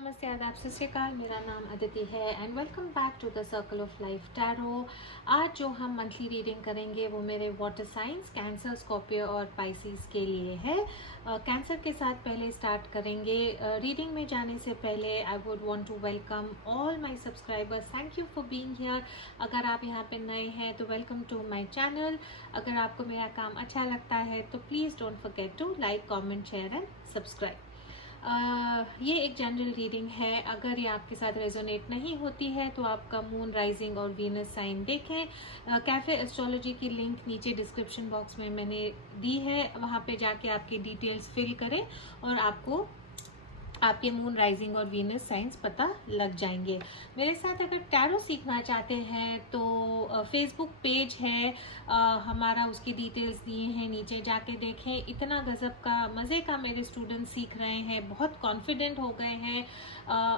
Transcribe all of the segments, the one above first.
नमस्ते, आदाब, सत श्री अकाल। मेरा नाम अदिति है and welcome back to the circle of life tarot. आज जो हम मंथली रीडिंग करेंगे वो मेरे वाटर साइंस कैंसर, स्कॉर्पियो और पाइसिस के लिए है। कैंसर के साथ पहले स्टार्ट करेंगे। रीडिंग में जाने से पहले I would want to welcome all my subscribers. Thank you for being here. अगर आप यहाँ पे नए हैं तो वेलकम टू माय चैनल। अगर आपको मेरा काम अच्छा लगता है तो please don't forget to like, comment, share and subscribe. ये एक जनरल रीडिंग है। अगर ये आपके साथ रेजोनेट नहीं होती है तो आपका मून, राइजिंग और वीनस साइन देखें। कैफे एस्ट्रोलॉजी की लिंक नीचे डिस्क्रिप्शन बॉक्स में मैंने दी है, वहाँ पे जाके आपके डिटेल्स फिल करें और आपको आपके मून, राइजिंग और वीनस साइंस पता लग जाएंगे। मेरे साथ अगर टैरो सीखना चाहते हैं तो फेसबुक पेज है हमारा, उसकी डिटेल्स दिए हैं, नीचे जाके देखें। इतना गजब का मज़े का मेरे स्टूडेंट्स सीख रहे हैं, बहुत कॉन्फिडेंट हो गए हैं।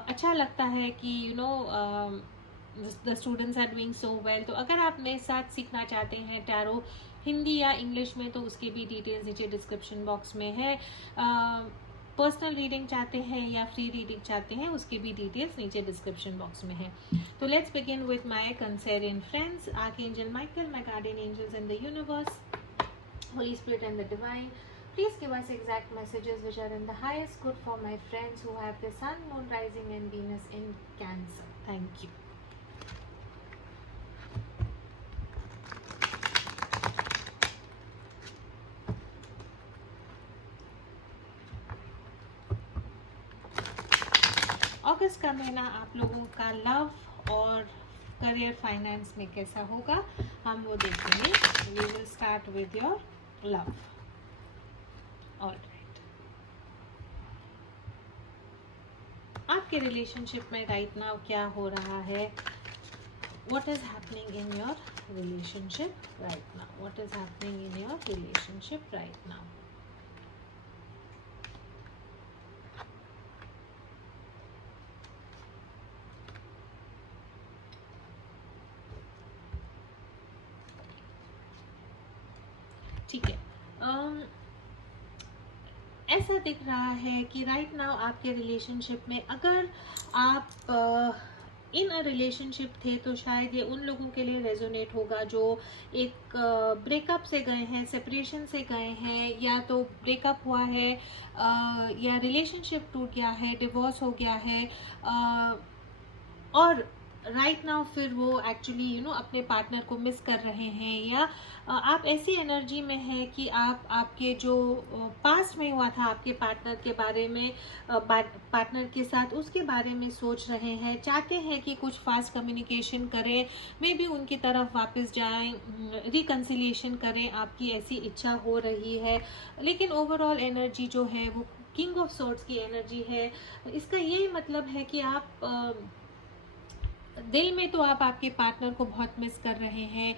अच्छा लगता है कि the students are doing so well. तो अगर आप मेरे साथ सीखना चाहते हैं टैरो हिंदी या इंग्लिश में तो उसके भी डिटेल्स नीचे डिस्क्रिप्शन बॉक्स में है। पर्सनल रीडिंग चाहते हैं या फ्री रीडिंग चाहते हैं उसकी भी डिटेल्स नीचे डिस्क्रिप्शन बॉक्स में है। तो let's begin with my Cancerian friends. Archangel Michael, my guardian angels in the universe, Holy Spirit and the Divine, please give us exact messages which are in the highest good for my friends who have the Sun, Moon, Rising and Venus in Cancer. Thank you. अगस्त का महीना आप लोगों का love और career, finance में कैसा होगा हम वो देखेंगे। We will start with your love. Alright, आपके रिलेशनशिप में राइट नाउ क्या हो रहा है? What is happening in your relationship right now? What is happening in your relationship right now? ठीक है, ऐसा दिख रहा है कि राइट नाउ आपके रिलेशनशिप में अगर आप इन अ रिलेशनशिप थे तो शायद ये उन लोगों के लिए रेजोनेट होगा जो एक ब्रेकअप से गए हैं, सेपरेशन से गए हैं, या तो ब्रेकअप हुआ है या रिलेशनशिप टूट गया है, डिवोर्स हो गया है, और राइट नाउ फिर वो एक्चुअली अपने पार्टनर को मिस कर रहे हैं, या आप ऐसी एनर्जी में हैं कि आप आपके जो पास्ट में हुआ था आपके पार्टनर के बारे में, पार्टनर के साथ उसके बारे में सोच रहे हैं, चाहते हैं कि कुछ फास्ट कम्युनिकेशन करें, मे बी उनकी तरफ वापस जाएं, रिकन्सिलिएशन करें, आपकी ऐसी इच्छा हो रही है। लेकिन ओवरऑल एनर्जी जो है वो किंग ऑफ सोर्ड्स की एनर्जी है। इसका यही मतलब है कि आप दिल में तो आप आपके पार्टनर को बहुत मिस कर रहे हैं,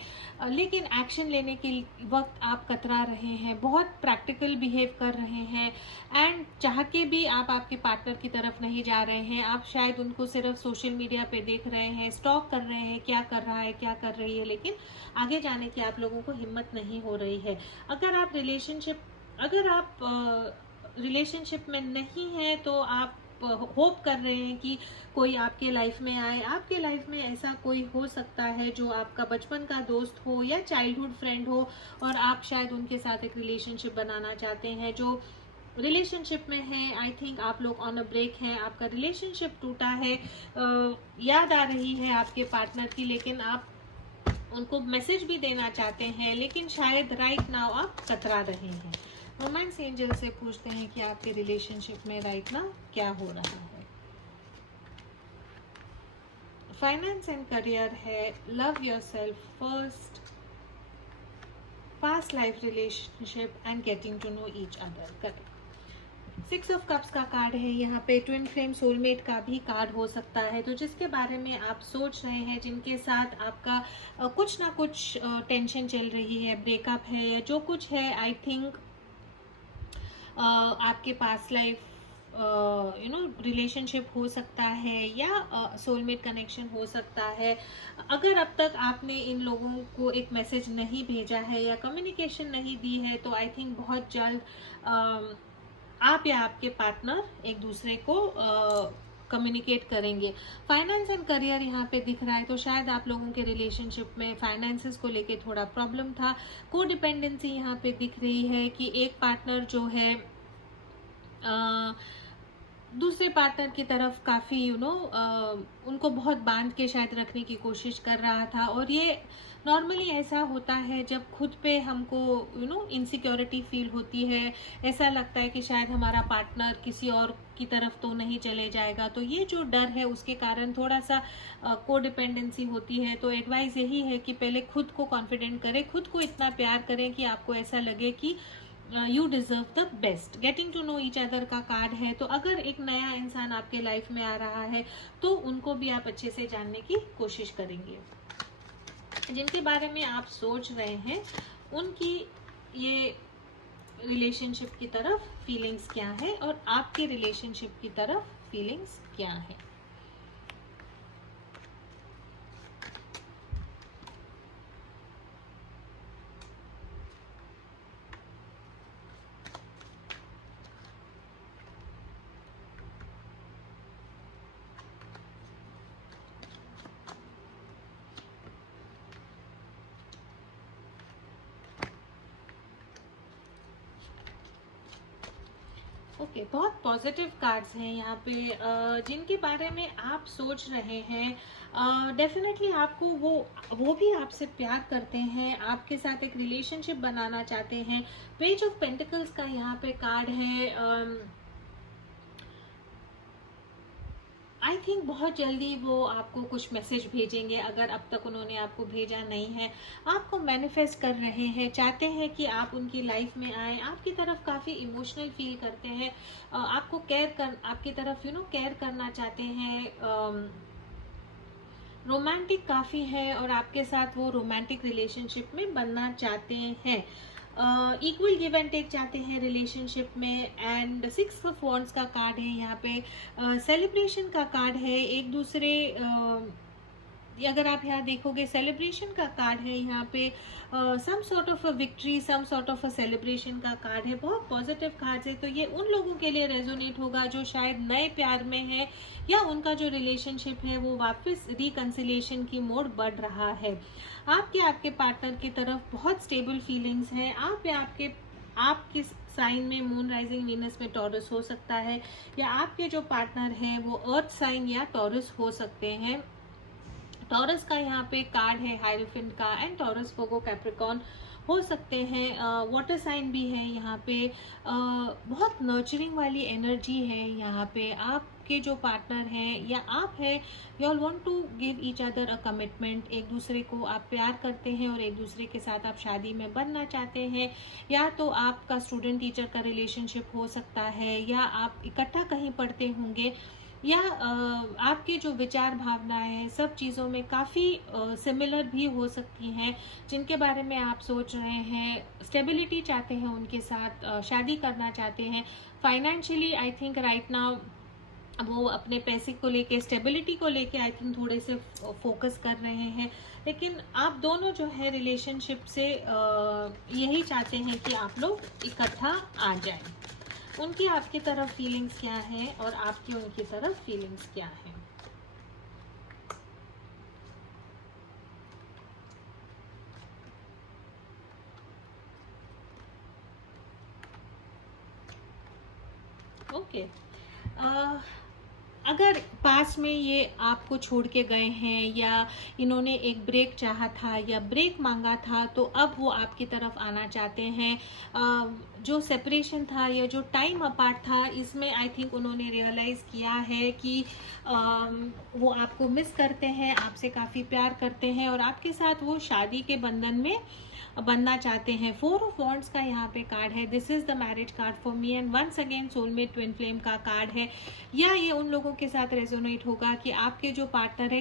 लेकिन एक्शन लेने के वक्त आप कतरा रहे हैं, बहुत प्रैक्टिकल बिहेव कर रहे हैं, एंड चाह के भी आप आपके पार्टनर की तरफ नहीं जा रहे हैं। आप शायद उनको सिर्फ सोशल मीडिया पे देख रहे हैं, स्टॉक कर रहे हैं, क्या कर रहा है, क्या कर रही है, लेकिन आगे जाने की आप लोगों को हिम्मत नहीं हो रही है। अगर आप रिलेशनशिप में नहीं है तो आप होप कर रहे हैं कि कोई आपके लाइफ में आए। आपके लाइफ में ऐसा कोई हो सकता है जो आपका बचपन का दोस्त हो या चाइल्डहुड फ्रेंड हो, और आप शायद उनके साथ एक रिलेशनशिप बनाना चाहते हैं। जो रिलेशनशिप में है, आई थिंक आप लोग ऑन अ ब्रेक हैं, आपका रिलेशनशिप टूटा है, याद आ रही है आपके पार्टनर की, लेकिन आप उनको मैसेज भी देना चाहते हैं, लेकिन शायद राइट नाउ आप कतरा रहे हैं। रोमांस एंजल से पूछते हैं कि आपके रिलेशनशिप में राइट नाउ क्या हो रहा है। फाइनेंस एंड करियर है, love yourself first, past life relationship and getting to know each other. Correct. 6 of cups का कार्ड है यहाँ पे। ट्विन फ्लेम सोलमेट का भी कार्ड हो सकता है। तो जिसके बारे में आप सोच रहे हैं, जिनके साथ आपका कुछ ना कुछ टेंशन चल रही है, ब्रेकअप है या जो कुछ है, आई थिंक आपके पास लाइफ रिलेशनशिप हो सकता है या सोलमेट कनेक्शन हो सकता है। अगर अब तक आपने इन लोगों को एक मैसेज नहीं भेजा है या कम्युनिकेशन नहीं दी है तो आई थिंक बहुत जल्द आप या आपके पार्टनर एक दूसरे को कम्युनिकेट करेंगे। फाइनेंस एंड करियर यहाँ पे दिख रहा है, तो शायद आप लोगों के रिलेशनशिप में फाइनेंसेस को लेके थोड़ा प्रॉब्लम था। को डिपेंडेंसी यहाँ पे दिख रही है कि एक पार्टनर जो है दूसरे पार्टनर की तरफ काफ़ी उनको बहुत बांध के शायद रखने की कोशिश कर रहा था। और ये नॉर्मली ऐसा होता है जब खुद पे हमको इनसिक्योरिटी फील होती है, ऐसा लगता है कि शायद हमारा पार्टनर किसी और की तरफ तो नहीं चले जाएगा, तो ये जो डर है उसके कारण थोड़ा सा को डिपेंडेंसी होती है। तो एडवाइस यही है कि पहले खुद को कॉन्फिडेंट करें, खुद को इतना प्यार करें कि आपको ऐसा लगे कि you deserve the best. Getting to know each other का कार्ड है, तो अगर एक नया इंसान आपके लाइफ में आ रहा है तो उनको भी आप अच्छे से जानने की कोशिश करेंगे। जिनके बारे में आप सोच रहे हैं उनकी ये रिलेशनशिप की तरफ फीलिंग्स क्या है और आपकी रिलेशनशिप की तरफ फीलिंग्स क्या है। ओके, बहुत पॉजिटिव कार्ड्स हैं यहाँ पे। जिनके बारे में आप सोच रहे हैं डेफिनेटली आपको वो भी आपसे प्यार करते हैं, आपके साथ एक रिलेशनशिप बनाना चाहते हैं। पेज ऑफ पेंटिकल्स का यहाँ पे कार्ड है। आई थिंक बहुत जल्दी वो आपको कुछ मैसेज भेजेंगे, अगर अब तक उन्होंने आपको भेजा नहीं है। आपको मैनिफेस्ट कर रहे हैं, चाहते हैं कि आप उनकी लाइफ में आए, आपकी तरफ काफ़ी इमोशनल फील करते हैं, आपको आपकी तरफ केयर करना चाहते हैं, रोमांटिक काफ़ी है और आपके साथ वो रोमांटिक रिलेशनशिप में बनना चाहते हैं। इक्वल गिव एंड टेक चाहते हैं रिलेशनशिप में। एंड 6 ऑफ वॉन्ड्स का कार्ड है यहाँ पे। सेलिब्रेशन का कार्ड है, एक दूसरे अगर आप यहाँ देखोगे सेलिब्रेशन का कार्ड है यहाँ पे। Some sort of a victory, some sort of a celebration का कार्ड है। बहुत पॉजिटिव कार्ड है, तो ये उन लोगों के लिए रेजोनेट होगा जो शायद नए प्यार में है या उनका जो रिलेशनशिप है वो वापस रिकंसिलिएशन की मोड बढ़ रहा है। आपके पार्टनर की तरफ बहुत स्टेबल फीलिंग्स हैं। आपके साइन में मून, राइजिंग, वीनस में टॉरस हो सकता है, या आपके जो पार्टनर हैं वो अर्थ साइन या टॉरस हो सकते हैं। टॉरस का यहाँ पे कार्ड है हायरोफेंट का, एंड टॉरस, वर्गो, कैप्रिकॉर्न हो सकते हैं। वाटर साइन भी है यहाँ पे। बहुत नर्चरिंग वाली एनर्जी है यहाँ पे। आपके जो पार्टनर हैं या आप हैं, you all want to give each other a commitment. एक दूसरे को आप प्यार करते हैं और एक दूसरे के साथ आप शादी में बनना चाहते हैं। या तो आपका स्टूडेंट टीचर का रिलेशनशिप हो सकता है, या आप इकट्ठा कहीं पढ़ते होंगे, या आपके जो विचार भावनाएं हैं सब चीज़ों में काफ़ी सिमिलर भी हो सकती हैं। जिनके बारे में आप सोच रहे हैं, स्टेबिलिटी चाहते हैं उनके साथ, शादी करना चाहते हैं। Financially I think right now वो अपने पैसे को लेके, स्टेबिलिटी को लेके आई थिंक थोड़े से फोकस कर रहे हैं। लेकिन आप दोनों जो है रिलेशनशिप से यही चाहते हैं कि आप लोग इकट्ठा आ जाएं। उनकी आपकी तरफ फीलिंग्स क्या है और आपकी उनकी तरफ फीलिंग्स क्या है। ओके, अगर पास में ये आपको छोड़ के गए हैं या इन्होंने एक ब्रेक चाहा था या ब्रेक मांगा था, तो अब वो आपकी तरफ आना चाहते हैं। जो सेपरेशन था या जो टाइम अपार्ट था, इसमें आई थिंक उन्होंने रियलाइज़ किया है कि वो आपको मिस करते हैं, आपसे काफ़ी प्यार करते हैं और आपके साथ वो शादी के बंधन में बनना चाहते हैं। 4 ऑफ वॉन्ड्स का यहाँ पे कार्ड है। This is the marriage card for me, and once again soulmate twin flame का कार्ड है। या ये उन लोगों के साथ रेजोनेट होगा कि आपके जो पार्टनर है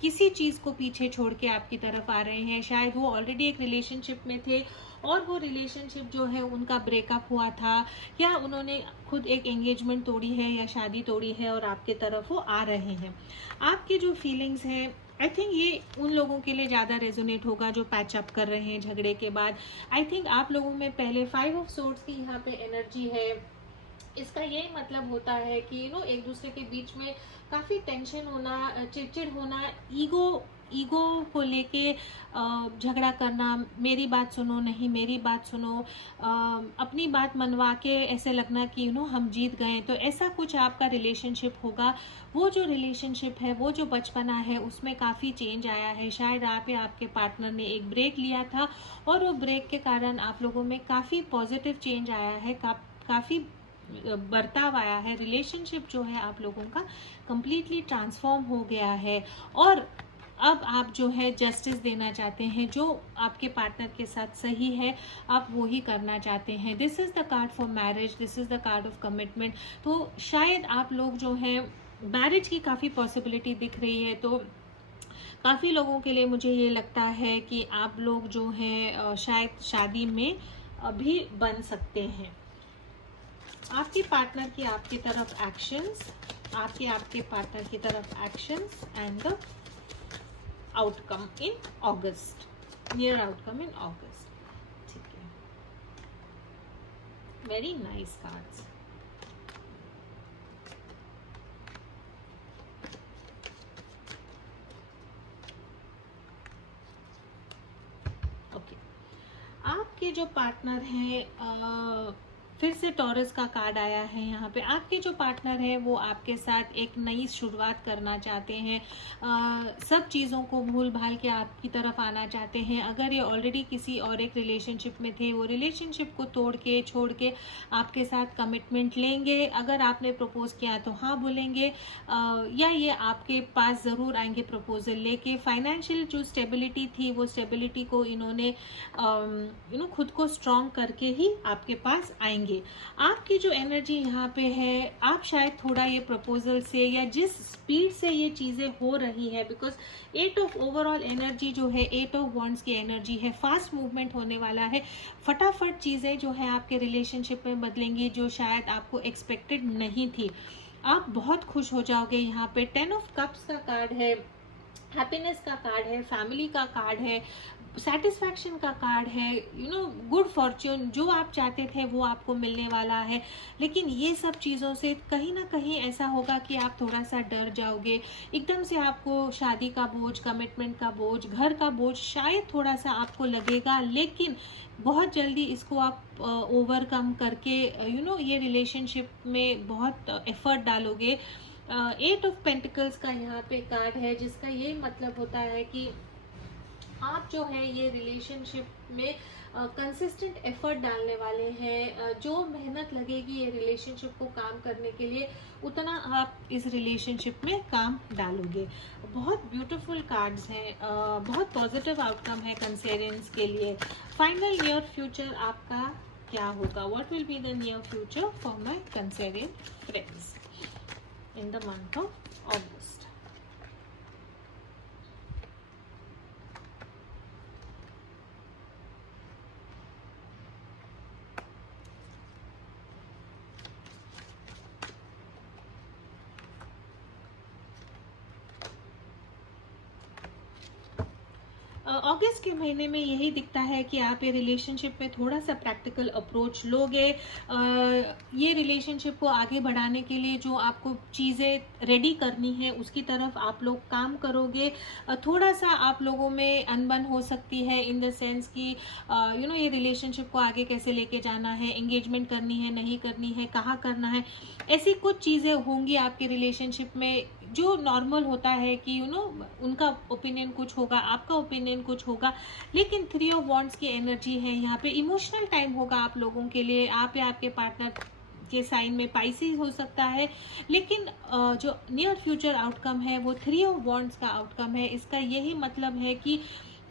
किसी चीज़ को पीछे छोड़ के आपकी तरफ आ रहे हैं। शायद वो ऑलरेडी एक रिलेशनशिप में थे और वो रिलेशनशिप जो है उनका ब्रेकअप हुआ था, या उन्होंने खुद एक एंगेजमेंट तोड़ी है या शादी तोड़ी है और आपके तरफ वो आ रहे हैं। आपकी जो फीलिंग्स है आई थिंक ये उन लोगों के लिए ज़्यादा रेजोनेट होगा जो पैच अप कर रहे हैं झगड़े के बाद। आई थिंक आप लोगों में पहले 5 ऑफ सोर्ड्स की यहाँ पे एनर्जी है, इसका ये मतलब होता है कि एक दूसरे के बीच में काफ़ी टेंशन होना, चिड़चिड़ होना, ईगो ईगो को लेके झगड़ा करना, मेरी बात सुनो, नहीं मेरी बात सुनो, अपनी बात मनवा के ऐसे लगना कि हम जीत गए। तो ऐसा कुछ आपका रिलेशनशिप होगा। वो जो रिलेशनशिप है, वो जो बचपना है, उसमें काफ़ी चेंज आया है। शायद आप या आपके पार्टनर ने एक ब्रेक लिया था और वो ब्रेक के कारण आप लोगों में काफ़ी पॉजिटिव चेंज आया है, काफ़ी बर्ताव आया है। रिलेशनशिप जो है आप लोगों का कम्प्लीटली ट्रांसफॉर्म हो गया है और अब आप जो है जस्टिस देना चाहते हैं, जो आपके पार्टनर के साथ सही है आप वो ही करना चाहते हैं। This is the card for marriage, this is the card of commitment. तो शायद आप लोग जो है मैरिज की काफ़ी पॉसिबिलिटी दिख रही है। तो काफ़ी लोगों के लिए मुझे ये लगता है कि आप लोग जो हैं शायद शादी में अभी बन सकते हैं। आपके पार्टनर की आपकी तरफ एक्शंस, आपके पार्टनर की तरफ actions and the outcome in August, near outcome in August. ठीक है, वेरी नाइस कार्ड्स। ओके, आपके जो पार्टनर हैं, फिर से टॉरस का कार्ड आया है यहाँ पे। आपके जो पार्टनर है वो आपके साथ एक नई शुरुआत करना चाहते हैं, सब चीज़ों को भूल भाल के आपकी तरफ आना चाहते हैं। अगर ये ऑलरेडी किसी और एक रिलेशनशिप में थे, वो रिलेशनशिप को तोड़ के छोड़ के आपके साथ कमिटमेंट लेंगे। अगर आपने प्रपोज किया तो हाँ बोलेंगे, या ये आपके पास ज़रूर आएंगे प्रपोजल लेके। फाइनेंशियल जो स्टेबिलिटी थी, वो स्टेबिलिटी को इन्होंने खुद को स्ट्रॉन्ग करके ही आपके पास आएंगे। आपकी जो एनर्जी यहाँ पे है, आप शायद थोड़ा ये प्रपोजल से या जिस स्पीड से ये चीज़ें हो रही है, बिकॉज 8 ऑफ ओवरऑल एनर्जी जो है, 8 ऑफ वॉन्ड्स की एनर्जी है, फास्ट मूवमेंट होने वाला है। फटाफट चीज़ें जो है आपके रिलेशनशिप में बदलेंगी, जो शायद आपको एक्सपेक्टेड नहीं थी। आप बहुत खुश हो जाओगे। यहाँ पे 10 ऑफ कप्स का कार्ड है, हैप्पीनेस का कार्ड है, फैमिली का कार्ड है, सेटिस्फैक्शन का कार्ड है, गुड फॉर्च्यून। जो आप चाहते थे वो आपको मिलने वाला है। लेकिन ये सब चीज़ों से कहीं ना कहीं ऐसा होगा कि आप थोड़ा सा डर जाओगे। एकदम से आपको शादी का बोझ, कमिटमेंट का बोझ, घर का बोझ शायद थोड़ा सा आपको लगेगा, लेकिन बहुत जल्दी इसको आप ओवरकम करके ये रिलेशनशिप में बहुत एफर्ट डालोगे। 8 ऑफ पेंटिकल्स का यहाँ पे कार्ड है, जिसका ये मतलब होता है कि आप जो है ये रिलेशनशिप में कंसिस्टेंट एफर्ट डालने वाले हैं। जो मेहनत लगेगी ये रिलेशनशिप को काम करने के लिए, उतना आप इस रिलेशनशिप में काम डालोगे। बहुत ब्यूटीफुल कार्ड्स हैं, बहुत पॉजिटिव आउटकम है कंसेरियंस के लिए। फाइनल नियर फ्यूचर आपका क्या होगा? What will be the near future for my Cancerian friends in the month of August? अगस्त के महीने में यही दिखता है कि आप ये रिलेशनशिप में थोड़ा सा प्रैक्टिकल अप्रोच लोगे। ये रिलेशनशिप को आगे बढ़ाने के लिए जो आपको चीज़ें रेडी करनी है उसकी तरफ आप लोग काम करोगे। थोड़ा सा आप लोगों में अनबन हो सकती है, इन द सेंस कि ये रिलेशनशिप को आगे कैसे लेके जाना है, एंगेजमेंट करनी है, नहीं करनी है, कहाँ करना है। ऐसी कुछ चीज़ें होंगी आपके रिलेशनशिप में जो नॉर्मल होता है कि उनका ओपिनियन कुछ होगा, आपका ओपिनियन कुछ होगा। लेकिन 3 ऑफ वॉन्ड्स की एनर्जी है यहाँ पे। इमोशनल टाइम होगा आप लोगों के लिए। आप या आपके पार्टनर के साइन में पाइसिस हो सकता है, लेकिन जो नियर फ्यूचर आउटकम है वो 3 ऑफ वॉन्ड्स का आउटकम है। इसका यही मतलब है कि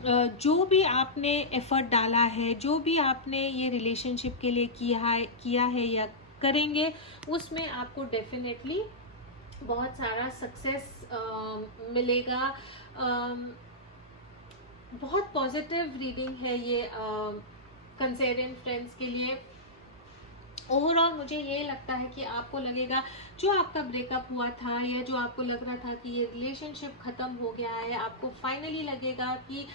जो भी आपने एफर्ट डाला है, जो भी आपने ये रिलेशनशिप के लिए किया है या करेंगे, उसमें आपको डेफिनेटली बहुत सारा सक्सेस मिलेगा। बहुत पॉजिटिव रीडिंग है ये कंसेरियन फ्रेंड्स के लिए। ओवरऑल मुझे ये लगता है कि आपको लगेगा जो आपका ब्रेकअप हुआ था या जो आपको लग रहा था कि ये रिलेशनशिप ख़त्म हो गया है, आपको फाइनली लगेगा कि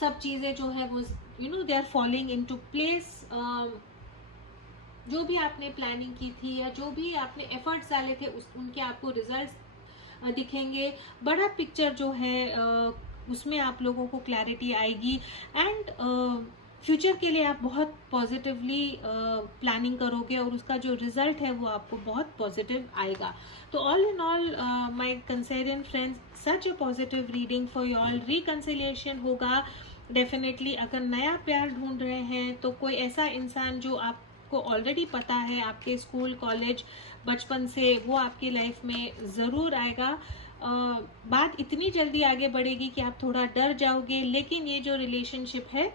सब चीज़ें जो है वो they are falling into place. जो भी आपने प्लानिंग की थी या जो भी आपने एफर्ट्स डाले थे उनके आपको रिजल्ट्स दिखेंगे। बड़ा पिक्चर जो है उसमें आप लोगों को क्लैरिटी आएगी एंड फ्यूचर के लिए आप बहुत पॉजिटिवली प्लानिंग करोगे और उसका जो रिजल्ट है वो आपको बहुत पॉजिटिव आएगा। तो all in all my Cancerian friends, such a positive reading for your. Reconciliation होगा डेफिनेटली। अगर नया प्यार ढूंढ रहे हैं तो कोई ऐसा इंसान जो आपको ऑलरेडी पता है आपके स्कूल कॉलेज बचपन से, वो आपकी लाइफ में ज़रूर आएगा। बात इतनी जल्दी आगे बढ़ेगी कि आप थोड़ा डर जाओगे, लेकिन ये जो रिलेशनशिप है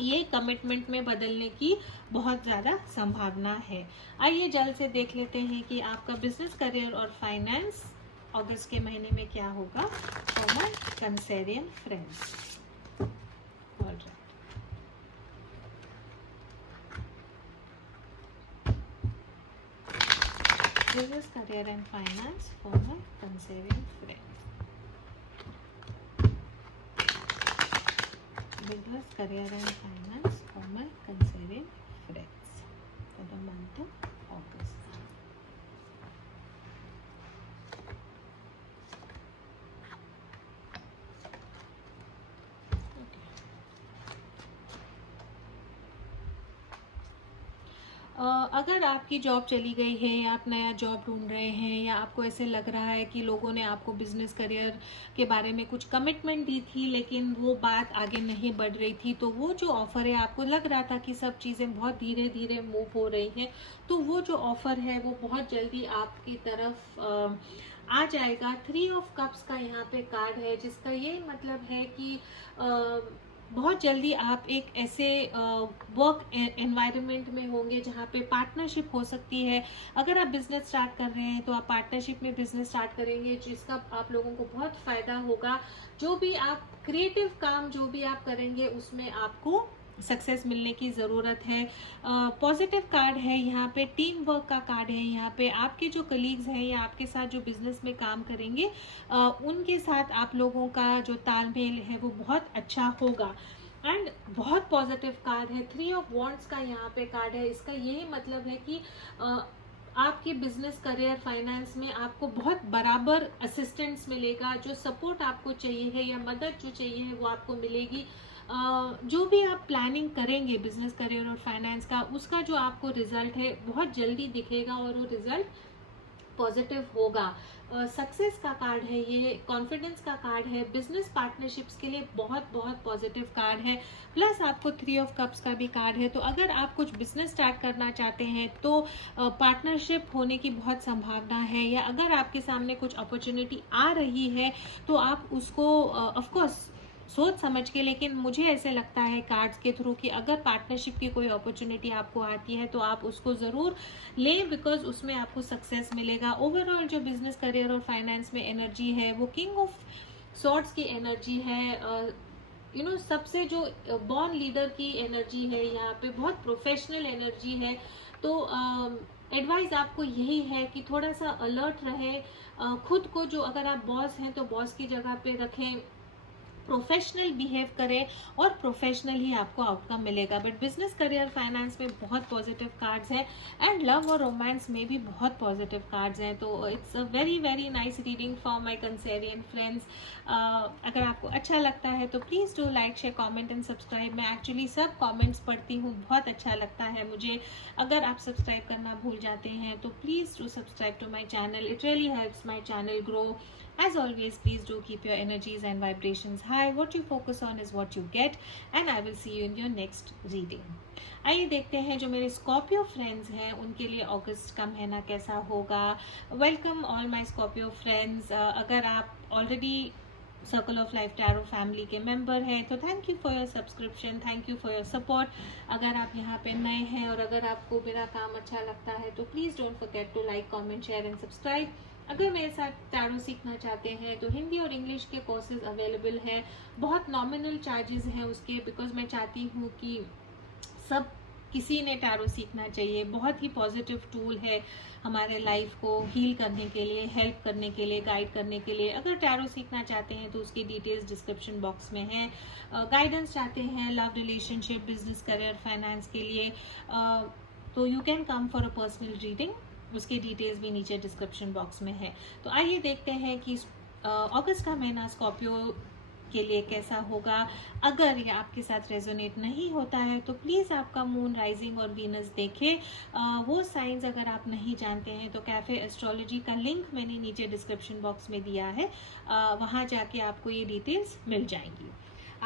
ये कमिटमेंट में बदलने की बहुत ज़्यादा संभावना है। आइए जल्द से देख लेते हैं कि आपका बिजनेस, करियर और फाइनेंस अगस्त के महीने में क्या होगा for my Cancerian friends. Business, career and finance for my Cancerian friends. Business, career and finance for my Cancerian friends for the month of August. अगर आपकी जॉब चली गई है या आप नया जॉब ढूंढ रहे हैं या आपको ऐसे लग रहा है कि लोगों ने आपको बिजनेस करियर के बारे में कुछ कमिटमेंट दी थी लेकिन वो बात आगे नहीं बढ़ रही थी, तो वो जो ऑफ़र है, आपको लग रहा था कि सब चीज़ें बहुत धीरे धीरे मूव हो रही हैं, तो वो जो ऑफ़र है वो बहुत जल्दी आपकी तरफ आ जाएगा। 3 ऑफ कप्स का यहाँ पे कार्ड है, जिसका ये मतलब है कि बहुत जल्दी आप एक ऐसे वर्क एनवायरनमेंट में होंगे जहाँ पे पार्टनरशिप हो सकती है। अगर आप बिजनेस स्टार्ट कर रहे हैं तो आप पार्टनरशिप में बिजनेस स्टार्ट करेंगे, जिसका आप लोगों को बहुत फायदा होगा। जो भी आप क्रिएटिव काम जो भी आप करेंगे उसमें आपको सक्सेस मिलने की ज़रूरत है। पॉजिटिव कार्ड है यहाँ पे, टीम वर्क का कार्ड है यहाँ पे। आपके जो कलीग्स हैं या आपके साथ जो बिजनेस में काम करेंगे उनके साथ आप लोगों का जो तालमेल है वो बहुत अच्छा होगा। एंड बहुत पॉजिटिव कार्ड है, 3 ऑफ वॉन्ड्स का यहाँ पे कार्ड है। इसका यही मतलब है कि आपके बिजनेस, करियर, फाइनेंस में आपको बहुत बराबर असिस्टेंस मिलेगा। जो सपोर्ट आपको चाहिए है या मदद जो चाहिए है वो आपको मिलेगी। जो भी आप प्लानिंग करेंगे बिजनेस, करियर और फाइनेंस का, उसका जो आपको रिजल्ट है बहुत जल्दी दिखेगा और वो रिजल्ट पॉजिटिव होगा। सक्सेस का कार्ड है ये, कॉन्फिडेंस का कार्ड है, बिजनेस पार्टनरशिप्स के लिए बहुत बहुत पॉजिटिव कार्ड है। प्लस आपको 3 ऑफ कप्स का भी कार्ड है। तो अगर आप कुछ बिजनेस स्टार्ट करना चाहते हैं तो पार्टनरशिप होने की बहुत संभावना है, या अगर आपके सामने कुछ अपॉर्चुनिटी आ रही है तो आप उसको ऑफ कोर्स सोच समझ के, लेकिन मुझे ऐसे लगता है कार्ड्स के थ्रू कि अगर पार्टनरशिप की कोई अपॉर्चुनिटी आपको आती है तो आप उसको ज़रूर लें, बिकॉज उसमें आपको सक्सेस मिलेगा। ओवरऑल जो बिजनेस, करियर और फाइनेंस में एनर्जी है वो किंग ऑफ सॉर्ड्स की एनर्जी है। सबसे जो बॉर्न लीडर की एनर्जी है यहाँ पे, बहुत प्रोफेशनल एनर्जी है। तो एडवाइस आपको यही है कि थोड़ा सा अलर्ट रहे, खुद को जो, अगर आप बॉस हैं तो बॉस की जगह पे रखें, प्रोफेशनल बिहेव करें और प्रोफेशनल ही आपको आउटकम मिलेगा। बट बिजनेस, करियर, फाइनेंस में बहुत पॉजिटिव कार्ड्स हैं एंड लव और रोमांस में भी बहुत पॉजिटिव कार्ड्स हैं। तो it's a very very nice reading for my Cancerian friends. अगर आपको अच्छा लगता है तो please do like, share, comment and subscribe. मैं एक्चुअली सब कमेंट्स पढ़ती हूँ, बहुत अच्छा लगता है मुझे। अगर आप सब्सक्राइब करना भूल जाते हैं तो please do subscribe to my channel, it really helps my channel grow. As always, please do keep your energies and vibrations high. What you focus on is what you get, and I will see you in your next reading. आइए देखते हैं जो मेरे Scorpio friends हैं उनके लिए अगस्त का महीना कैसा होगा। Welcome all my Scorpio friends. अगर आप already circle of life tarot family के मेंबर हैं तो thank you for your subscription, thank you for your support. अगर आप यहाँ पे नए हैं और अगर आपको मेरा काम अच्छा लगता है तो please don't forget to like, comment, share and subscribe. अगर मेरे साथ टैरो सीखना चाहते हैं तो हिंदी और इंग्लिश के कोर्सेज अवेलेबल हैं। बहुत नॉमिनल चार्जेस हैं उसके, बिकॉज मैं चाहती हूँ कि सब किसी ने टैरो सीखना चाहिए। बहुत ही पॉजिटिव टूल है हमारे लाइफ को हील करने के लिए, हेल्प करने के लिए, गाइड करने के लिए। अगर टैरो सीखना चाहते हैं तो उसकी डिटेल्स डिस्क्रिप्शन बॉक्स में है। गाइडेंस चाहते हैं love, relationship, business, career, finance के लिए तो you can come for a personal reading, उसके डिटेल्स भी नीचे डिस्क्रिप्शन बॉक्स में है। तो आइए देखते हैं कि अगस्त का महीना स्कॉर्पियो के लिए कैसा होगा। अगर ये आपके साथ रेजोनेट नहीं होता है तो प्लीज़ आपका मून, राइजिंग और वीनस देखें। वो साइंस अगर आप नहीं जानते हैं तो कैफ़े एस्ट्रोलॉजी का लिंक मैंने नीचे डिस्क्रिप्शन बॉक्स में दिया है, वहाँ जाके आपको ये डिटेल्स मिल जाएंगी।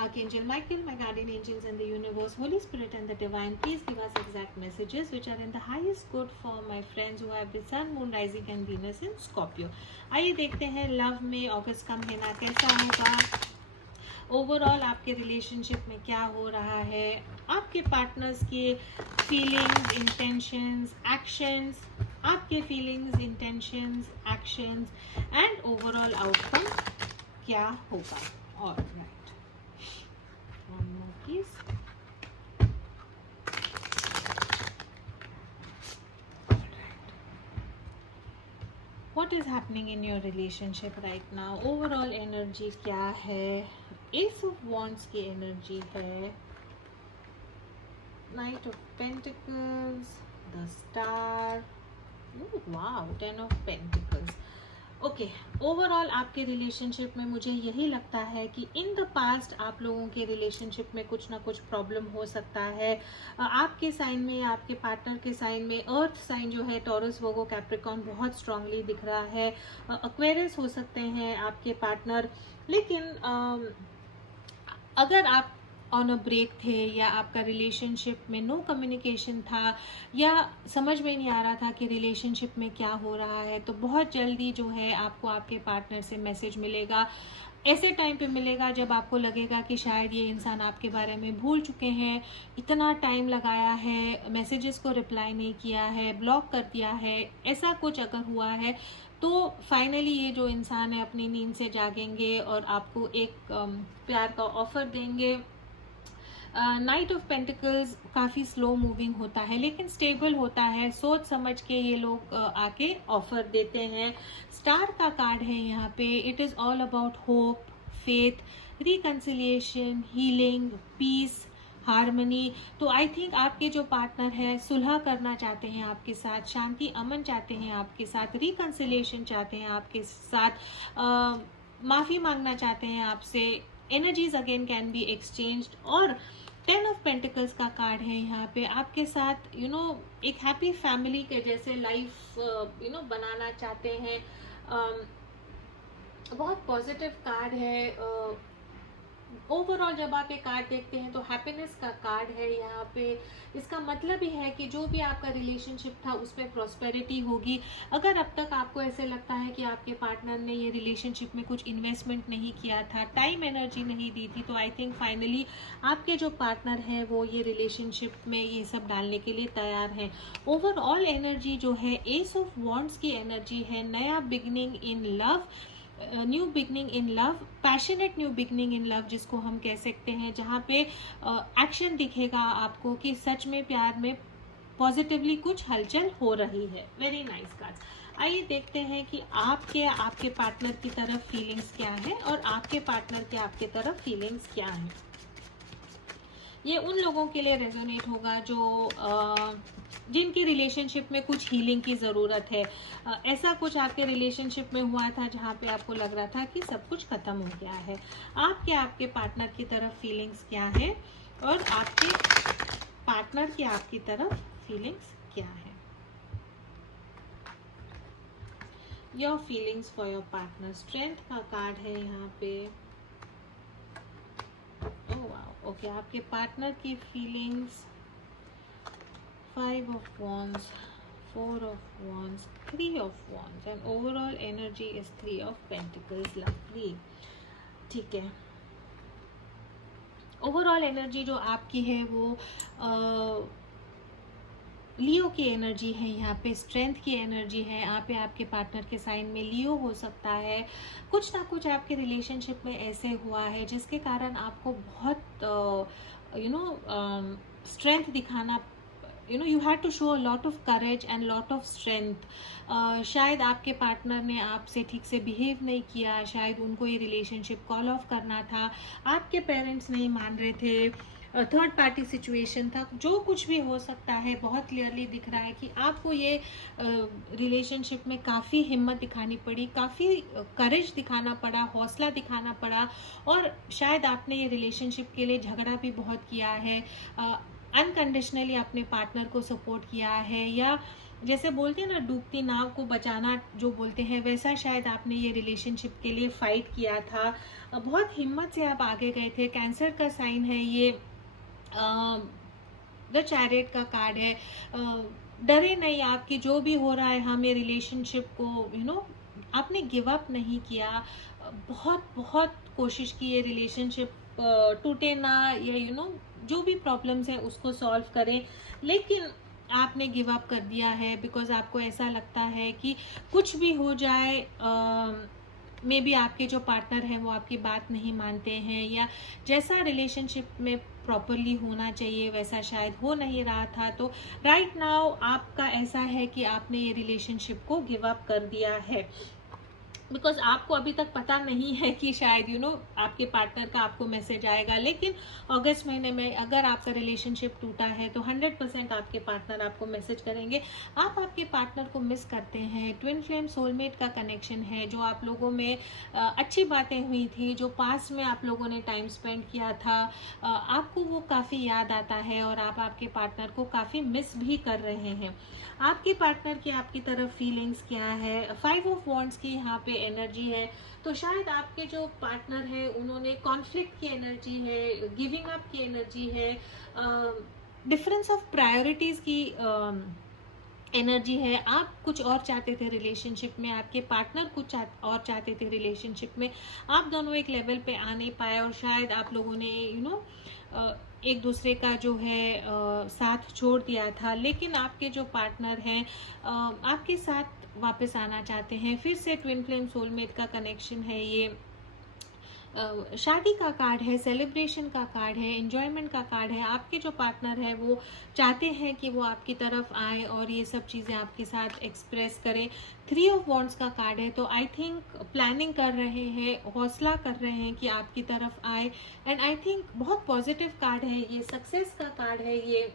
Archangel Michael, my guardian angels in the universe, Holy Spirit and the Divine, please give us exact messages which are in the highest good for my friends who have the Sun, Moon, Rising and Venus in Scorpio. आइए देखते हैं love में अगस्त का महीना कैसा होगा। Overall आपके relationship में क्या हो रहा है, आपके पार्टनर्स के फीलिंग्स, इंटेंशंस, एक्शंस, आपके feelings, intentions, actions and overall outcome क्या होगा। और right, one more please. What is happening in your relationship right now? Overall energy क्या है? Ace of Wands की energy है, Knight of Pentacles, the Star, oh wow, Ten of Pentacles. Okay, overall आपके relationship में मुझे यही लगता है कि इन द पास्ट आप लोगों के रिलेशनशिप में कुछ ना कुछ प्रॉब्लम हो सकता है। आपके साइन में, आपके पार्टनर के साइन में अर्थ साइन जो है टॉरस, वर्गो, कैप्रिकॉर्न बहुत स्ट्रांगली दिख रहा है। एक्वेरियस हो सकते हैं आपके पार्टनर, लेकिन अगर आप ऑन अ ब्रेक थे या आपका रिलेशनशिप में नो कम्युनिकेशन था या समझ में नहीं आ रहा था कि रिलेशनशिप में क्या हो रहा है, तो बहुत जल्दी जो है आपको आपके पार्टनर से मैसेज मिलेगा। ऐसे टाइम पे मिलेगा जब आपको लगेगा कि शायद ये इंसान आपके बारे में भूल चुके हैं, इतना टाइम लगाया है, मैसेजेस को रिप्लाई नहीं किया है, ब्लॉक कर दिया है, ऐसा कुछ अगर हुआ है तो फाइनली ये जो इंसान है अपनी नींद से जागेंगे और आपको एक प्यार का ऑफर देंगे। नाइट ऑफ पेंटिकल्स काफ़ी स्लो मूविंग होता है लेकिन स्टेबल होता है, सोच समझ के ये लोग आके ऑफर देते हैं। स्टार का कार्ड है यहाँ पे, it is all about hope, faith, reconciliation, healing, peace, harmony. तो आई थिंक आपके जो पार्टनर है सुलह करना चाहते हैं आपके साथ, शांति अमन चाहते हैं आपके साथ, रिकन्सिलिएशन चाहते हैं आपके साथ, माफ़ी मांगना चाहते हैं आपसे, energies again can be exchanged. और 10 ऑफ पेंटिकल्स का कार्ड है यहाँ पे, आपके साथ एक हैप्पी फैमिली के जैसे लाइफ बनाना चाहते हैं। बहुत पॉजिटिव कार्ड है। ओवरऑल जब आप ये कार्ड देखते हैं तो हैप्पीनेस का कार्ड है यहाँ पे। इसका मतलब ही है कि जो भी आपका रिलेशनशिप था उसमें प्रॉस्पेरिटी होगी। अगर अब तक आपको ऐसे लगता है कि आपके पार्टनर ने ये रिलेशनशिप में कुछ इन्वेस्टमेंट नहीं किया था, टाइम एनर्जी नहीं दी थी, तो आई थिंक फाइनली आपके जो पार्टनर है वो ये रिलेशनशिप में ये सब डालने के लिए तैयार हैं। ओवरऑल एनर्जी जो है एस ऑफ वॉन्ड्स की एनर्जी है, नया beginning in love, new beginning in love, passionate new beginning in love जिसको हम कह सकते हैं, जहाँ पे एक्शन दिखेगा आपको कि सच में प्यार में पॉजिटिवली कुछ हलचल हो रही है। Very nice cards. आइए देखते हैं कि आपके पार्टनर की तरफ फीलिंग्स क्या है और आपके पार्टनर के आपके तरफ फीलिंग्स क्या है। ये उन लोगों के लिए रेजोनेट होगा जो जिनकी रिलेशनशिप में कुछ हीलिंग की ज़रूरत है। ऐसा कुछ आपके रिलेशनशिप में हुआ था जहाँ पे आपको लग रहा था कि सब कुछ ख़त्म हो गया है। आपके पार्टनर की तरफ फीलिंग्स क्या है और आपके पार्टनर की आपकी तरफ फीलिंग्स क्या है। Your feelings for your partner, strength का कार्ड है यहाँ पे। ओके, आपके पार्टनर की feelings, 5 of wands, 4 of wands, 3 of wands and overall energy is 3 of pentacles. lovely, ठीक है। ओवरऑल एनर्जी जो आपकी है वो लियो की एनर्जी है यहाँ पे, स्ट्रेंथ की एनर्जी है। यहाँ पे आपके पार्टनर के साइन में लियो हो सकता है। कुछ ना कुछ आपके रिलेशनशिप में ऐसे हुआ है जिसके कारण आपको बहुत स्ट्रेंथ दिखाना, you had to show a lot of courage and lot of strength. शायद आपके पार्टनर ने आपसे ठीक से बिहेव नहीं किया, शायद उनको ये रिलेशनशिप कॉल ऑफ करना था, आपके पेरेंट्स नहीं मान रहे थे, थर्ड पार्टी सिचुएशन था, जो कुछ भी हो सकता है, बहुत क्लियरली दिख रहा है कि आपको ये रिलेशनशिप में काफ़ी हिम्मत दिखानी पड़ी, काफ़ी करेज दिखाना पड़ा, हौसला दिखाना पड़ा, और शायद आपने ये रिलेशनशिप के लिए झगड़ा भी बहुत किया है, अनकंडीशनली अपने पार्टनर को सपोर्ट किया है, या जैसे बोलते हैं ना डूबती नाव को बचाना जो बोलते हैं, वैसा शायद आपने ये रिलेशनशिप के लिए फाइट किया था। बहुत हिम्मत से आप आगे गए थे। कैंसर का साइन है ये, द चैरियट का कार्ड है। डरे नहीं आप कि जो भी हो रहा है, हम ये रिलेशनशिप को आपने गिव अप नहीं किया। बहुत बहुत कोशिश की ये रिलेशनशिप टूटे ना, या जो भी प्रॉब्लम्स है उसको सॉल्व करें, लेकिन आपने गिव अप कर दिया है बिकॉज आपको ऐसा लगता है कि कुछ भी हो जाए, मे बी आपके जो पार्टनर हैं वो आपकी बात नहीं मानते हैं, या जैसा रिलेशनशिप में प्रॉपरली होना चाहिए वैसा शायद हो नहीं रहा था। तो राइट नाउ आपका ऐसा है कि आपने ये रिलेशनशिप को गिव अप कर दिया है, बिकॉज आपको अभी तक पता नहीं है कि शायद आपके पार्टनर का आपको मैसेज आएगा, लेकिन अगस्त महीने में अगर आपका रिलेशनशिप टूटा है तो 100% आपके पार्टनर आपको मैसेज करेंगे। आप आपके पार्टनर को मिस करते हैं। ट्विन फ्लेम सोलमेट का कनेक्शन है, जो आप लोगों में अच्छी बातें हुई थी, जो पास में आप लोगों ने टाइम स्पेंड किया था, आपको वो काफ़ी याद आता है, और आप आपके पार्टनर को काफ़ी मिस भी कर रहे हैं। आपके पार्टनर की आपकी तरफ फीलिंग्स क्या है? 5 ऑफ वॉन्ड्स की यहाँ पे एनर्जी है, तो शायद आपके जो पार्टनर है उन्होंने कॉन्फ्लिक्ट की एनर्जी है, गिविंग अप की एनर्जी है, डिफरेंस ऑफ प्रायोरिटीज की एनर्जी है। आप कुछ और चाहते थे रिलेशनशिप में, आपके पार्टनर कुछ और चाहते थे रिलेशनशिप में, आप दोनों एक लेवल पे आ नहीं पाए, और शायद आप लोगों ने एक दूसरे का जो है साथ छोड़ दिया था, लेकिन आपके जो पार्टनर हैं आपके साथ वापस आना चाहते हैं। फिर से ट्विन फ्लेम सोलमेट का कनेक्शन है ये। शादी का कार्ड है, सेलिब्रेशन का कार्ड है, एंजॉयमेंट का कार्ड है। आपके जो पार्टनर है वो चाहते हैं कि वो आपकी तरफ आए और ये सब चीज़ें आपके साथ एक्सप्रेस करें। 3 ऑफ वॉन्ड्स का कार्ड है, तो आई थिंक प्लानिंग कर रहे हैं, हौसला कर रहे हैं कि आपकी तरफ आए, एंड आई थिंक बहुत पॉजिटिव कार्ड है ये, सक्सेस का कार्ड है ये।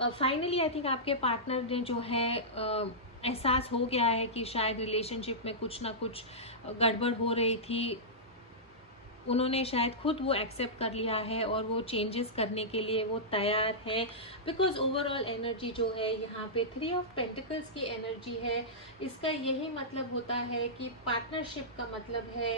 फाइनली आई थिंक आपके पार्टनर ने जो है एहसास हो गया है कि शायद रिलेशनशिप में कुछ ना कुछ गड़बड़ हो रही थी। उन्होंने शायद खुद वो एक्सेप्ट कर लिया है और वो चेंजेस करने के लिए वो तैयार है, बिकॉज ओवरऑल एनर्जी जो है यहाँ पे 3 ऑफ पेंटिकल्स की एनर्जी है। इसका यही मतलब होता है कि पार्टनरशिप का मतलब है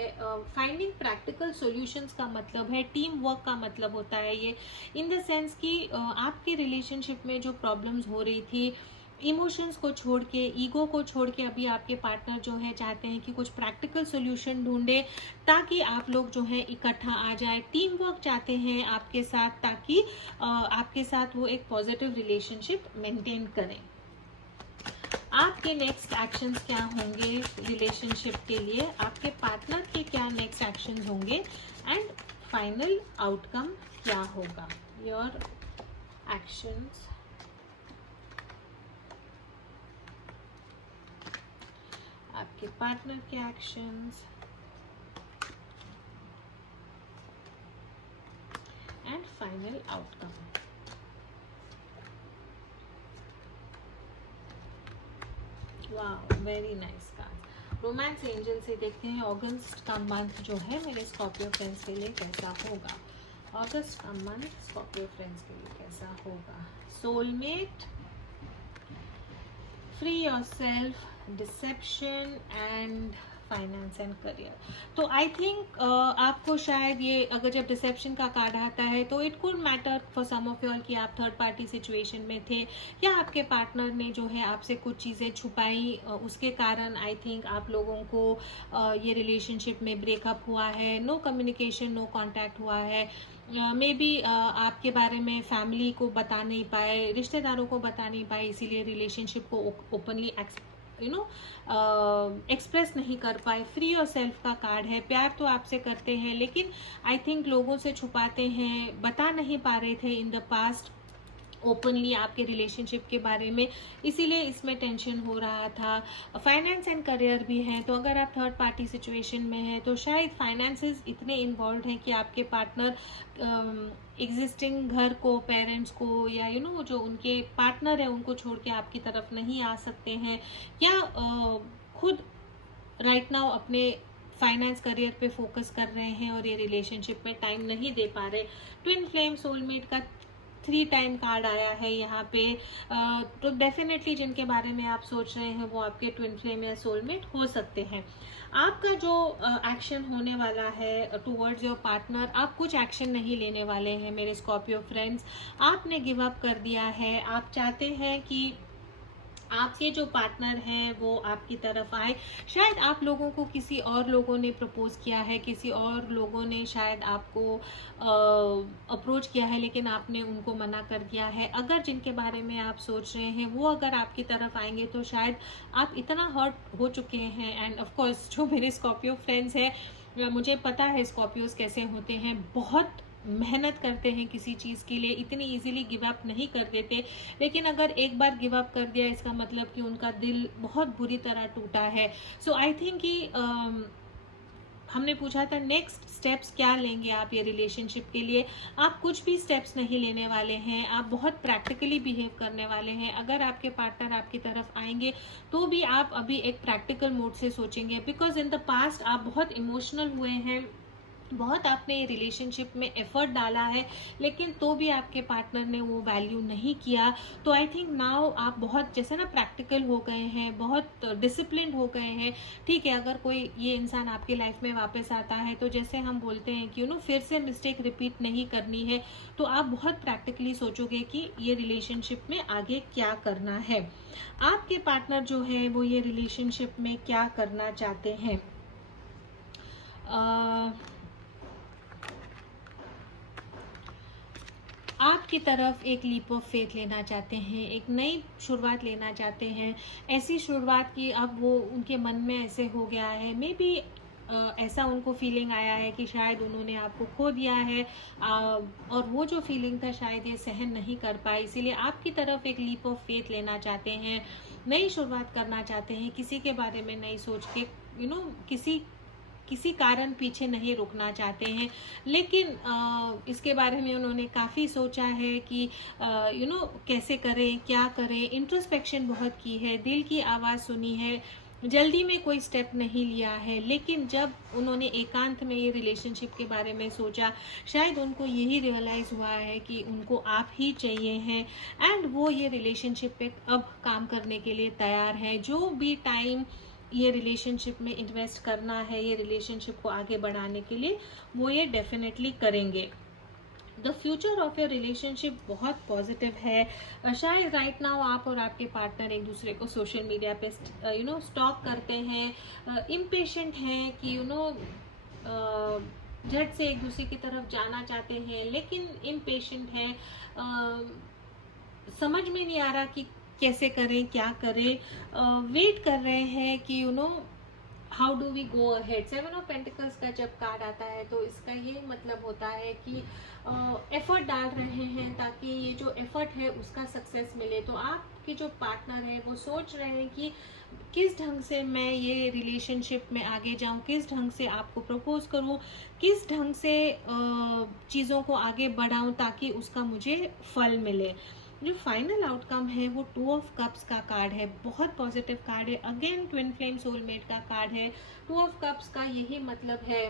फाइंडिंग प्रैक्टिकल सॉल्यूशंस का मतलब है, टीम वर्क का मतलब होता है ये, इन द सेंस कि आपके रिलेशनशिप में जो प्रॉब्लम्स हो रही थी, इमोशंस को छोड़ के, ईगो को छोड़ के, अभी आपके पार्टनर जो है चाहते हैं कि कुछ प्रैक्टिकल सॉल्यूशन ढूंढे ताकि आप लोग जो है इकट्ठा आ जाए। टीम वर्क चाहते हैं आपके साथ, ताकि आपके साथ वो एक पॉजिटिव रिलेशनशिप मेंटेन करें। आपके नेक्स्ट एक्शंस क्या होंगे रिलेशनशिप के लिए, आपके पार्टनर के क्या नेक्स्ट एक्शंस होंगे, एंड फाइनल आउटकम क्या होगा। योर एक्शंस, आपके पार्टनर के एक्शंस, एंड फाइनल आउटकम। वाह, very nice card. Romance angel से देखते हैं अगस्त का मंथ जो है मेरे स्कॉर्पियो फ्रेंड्स के लिए कैसा होगा। अगस्त का मंथ स्कॉर्पियो फ्रेंड्स के लिए कैसा होगा। Soulmate, free yourself, deception, and finance and career. तो आई थिंक आपको शायद ये, अगर जब डिसेप्शन का कार्ड आता है तो it could matter for some of you कि आप थर्ड पार्टी सिचुएशन में थे, या आपके पार्टनर ने जो है आपसे कुछ चीज़ें छुपाई, उसके कारण आई थिंक आप लोगों को ये रिलेशनशिप में ब्रेकअप हुआ है, नो कम्युनिकेशन, नो कॉन्टैक्ट हुआ है। मे बी आपके बारे में फैमिली को बता नहीं पाए, रिश्तेदारों को बता नहीं पाए, इसीलिए रिलेशनशिप को ओपनली एक्सप्रेस नहीं कर पाए। फ्री योर सेल्फ का कार्ड है, प्यार तो आपसे करते हैं लेकिन आई थिंक लोगों से छुपाते हैं, बता नहीं पा रहे थे इन द पास्ट। ओपनली आपके रिलेशनशिप के बारे में, इसीलिए इसमें टेंशन हो रहा था। फाइनेंस एंड करियर भी है, तो अगर आप थर्ड पार्टी सिचुएशन में हैं तो शायद फाइनेंसेस इतने इन्वॉल्व हैं कि आपके पार्टनर एग्जिस्टिंग घर को, पेरेंट्स को, या जो उनके पार्टनर है उनको छोड़ के आपकी तरफ नहीं आ सकते हैं, या खुद राइट नाउ अपने फाइनेंस करियर पे फोकस कर रहे हैं और ये रिलेशनशिप में टाइम नहीं दे पा रहे। ट्विन फ्लेम सोलमेट का 3 टाइम कार्ड आया है यहाँ पे, तो डेफिनेटली जिनके बारे में आप सोच रहे हैं वो आपके ट्विन फ्लेम या सोलमेट हो सकते हैं। आपका जो एक्शन होने वाला है टुवर्ड्स योर पार्टनर, आप कुछ एक्शन नहीं लेने वाले हैं मेरे स्कॉर्पियो फ्रेंड्स। आपने गिव अप कर दिया है। आप चाहते हैं कि आपके जो पार्टनर हैं वो आपकी तरफ आए। शायद आप लोगों को किसी और लोगों ने प्रपोज किया है, किसी और लोगों ने शायद आपको अप्रोच किया है, लेकिन आपने उनको मना कर दिया है। अगर जिनके बारे में आप सोच रहे हैं वो अगर आपकी तरफ आएंगे तो शायद आप इतना हर्ट हो चुके हैं। एंड ऑफ कोर्स जो मेरे स्कॉर्पियो फ्रेंड्स हैं, मुझे पता है स्कॉर्पियोज कैसे होते हैं, बहुत मेहनत करते हैं किसी चीज़ के लिए, इतनी इजीली गिव अप नहीं कर देते। लेकिन अगर एक बार गिव अप कर दिया इसका मतलब कि उनका दिल बहुत बुरी तरह टूटा है। सो आई थिंक कि हमने पूछा था नेक्स्ट स्टेप्स क्या लेंगे आप ये रिलेशनशिप के लिए। आप कुछ भी स्टेप्स नहीं लेने वाले हैं, आप बहुत प्रैक्टिकली बिहेव करने वाले हैं। अगर आपके पार्टनर आपकी तरफ आएंगे तो भी आप अभी एक प्रैक्टिकल मोड से सोचेंगे, बिकॉज इन द पास्ट आप बहुत इमोशनल हुए हैं, बहुत आपने रिलेशनशिप में एफर्ट डाला है, लेकिन तो भी आपके पार्टनर ने वो वैल्यू नहीं किया। तो आई थिंक नाउ आप बहुत जैसे ना प्रैक्टिकल हो गए हैं, बहुत डिसिप्लिन हो गए हैं। ठीक है, अगर कोई ये इंसान आपके लाइफ में वापस आता है तो जैसे हम बोलते हैं कि फिर से मिस्टेक रिपीट नहीं करनी है, तो आप बहुत प्रैक्टिकली सोचोगे कि ये रिलेशनशिप में आगे क्या करना है। आपके पार्टनर जो है वो ये रिलेशनशिप में क्या करना चाहते हैं। आपकी तरफ एक लीप ऑफ फेथ लेना चाहते हैं, एक नई शुरुआत लेना चाहते हैं। ऐसी शुरुआत की अब वो उनके मन में ऐसे हो गया है, मे बी ऐसा उनको फीलिंग आया है कि शायद उन्होंने आपको खो दिया है, और वो जो फीलिंग था शायद ये सहन नहीं कर पाए, इसीलिए आपकी तरफ एक लीप ऑफ फेथ लेना चाहते हैं, नई शुरुआत करना चाहते हैं, किसी के बारे में नहीं सोच के किसी कारण पीछे नहीं रुकना चाहते हैं। लेकिन इसके बारे में उन्होंने काफ़ी सोचा है कि कैसे करें, क्या करें, इंट्रोस्पेक्शन बहुत की है, दिल की आवाज़ सुनी है, जल्दी में कोई स्टेप नहीं लिया है। लेकिन जब उन्होंने एकांत में ये रिलेशनशिप के बारे में सोचा, शायद उनको यही रियलाइज़ हुआ है कि उनको आप ही चाहिए हैं, एंड वो ये रिलेशनशिप पे अब काम करने के लिए तैयार है। जो भी टाइम ये रिलेशनशिप में इन्वेस्ट करना है ये रिलेशनशिप को आगे बढ़ाने के लिए, वो ये डेफिनेटली करेंगे। The future of your relationship बहुत पॉजिटिव है। शायद राइट नाउ आप और आपके पार्टनर एक दूसरे को सोशल मीडिया पे स्टॉक करते हैं, इम्पेशेंट हैं कि झट से एक दूसरे की तरफ जाना चाहते हैं, लेकिन इम्पेशेंट हैं, समझ में नहीं आ रहा कि कैसे करें, क्या करें, वेट कर रहे हैं कि how do we go ahead. 7 of pentacles का जब कार्ड आता है तो इसका ये मतलब होता है कि एफर्ट डाल रहे हैं ताकि ये जो एफर्ट है उसका सक्सेस मिले। तो आपके जो पार्टनर है वो सोच रहे हैं कि किस ढंग से मैं ये रिलेशनशिप में आगे जाऊं, किस ढंग से आपको प्रपोज करूं, किस ढंग से चीज़ों को आगे बढ़ाऊं ताकि उसका मुझे फल मिले। जो फाइनल आउटकम है वो 2 ऑफ कप्स का कार्ड है, बहुत पॉजिटिव कार्ड है। अगेन ट्विन फ्लेम सोलमेट का कार्ड है। 2 ऑफ कप्स का यही मतलब है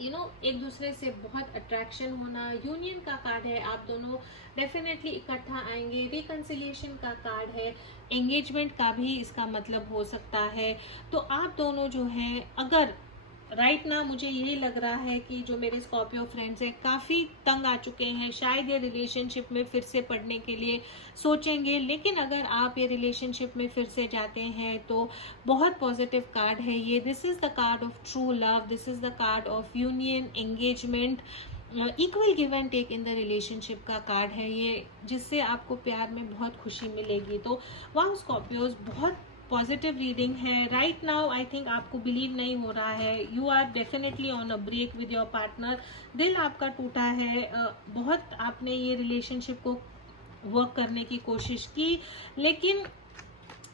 एक दूसरे से बहुत अट्रैक्शन होना, यूनियन का कार्ड है, आप दोनों डेफिनेटली इकट्ठा आएंगे। रिकंसिलिएशन का कार्ड है, एंगेजमेंट का भी इसका मतलब हो सकता है। तो आप दोनों जो हैं, अगर राइट ना मुझे यही लग रहा है कि जो मेरे स्कॉर्पियो फ्रेंड्स हैं काफ़ी तंग आ चुके हैं, शायद ये रिलेशनशिप में फिर से पढ़ने के लिए सोचेंगे। लेकिन अगर आप ये रिलेशनशिप में फिर से जाते हैं तो बहुत पॉजिटिव कार्ड है ये। This is the card of true love, this is the card of union, engagement, equal give and take in the relationship का कार्ड है ये, जिससे आपको प्यार में बहुत खुशी मिलेगी। तो वाह स्कॉर्पियोज, बहुत पॉजिटिव रीडिंग है। राइट नाउ आई थिंक आपको बिलीव नहीं हो रहा है, you are definitely on a break with your partner. दिल आपका टूटा है, बहुत आपने ये रिलेशनशिप को वर्क करने की कोशिश की, लेकिन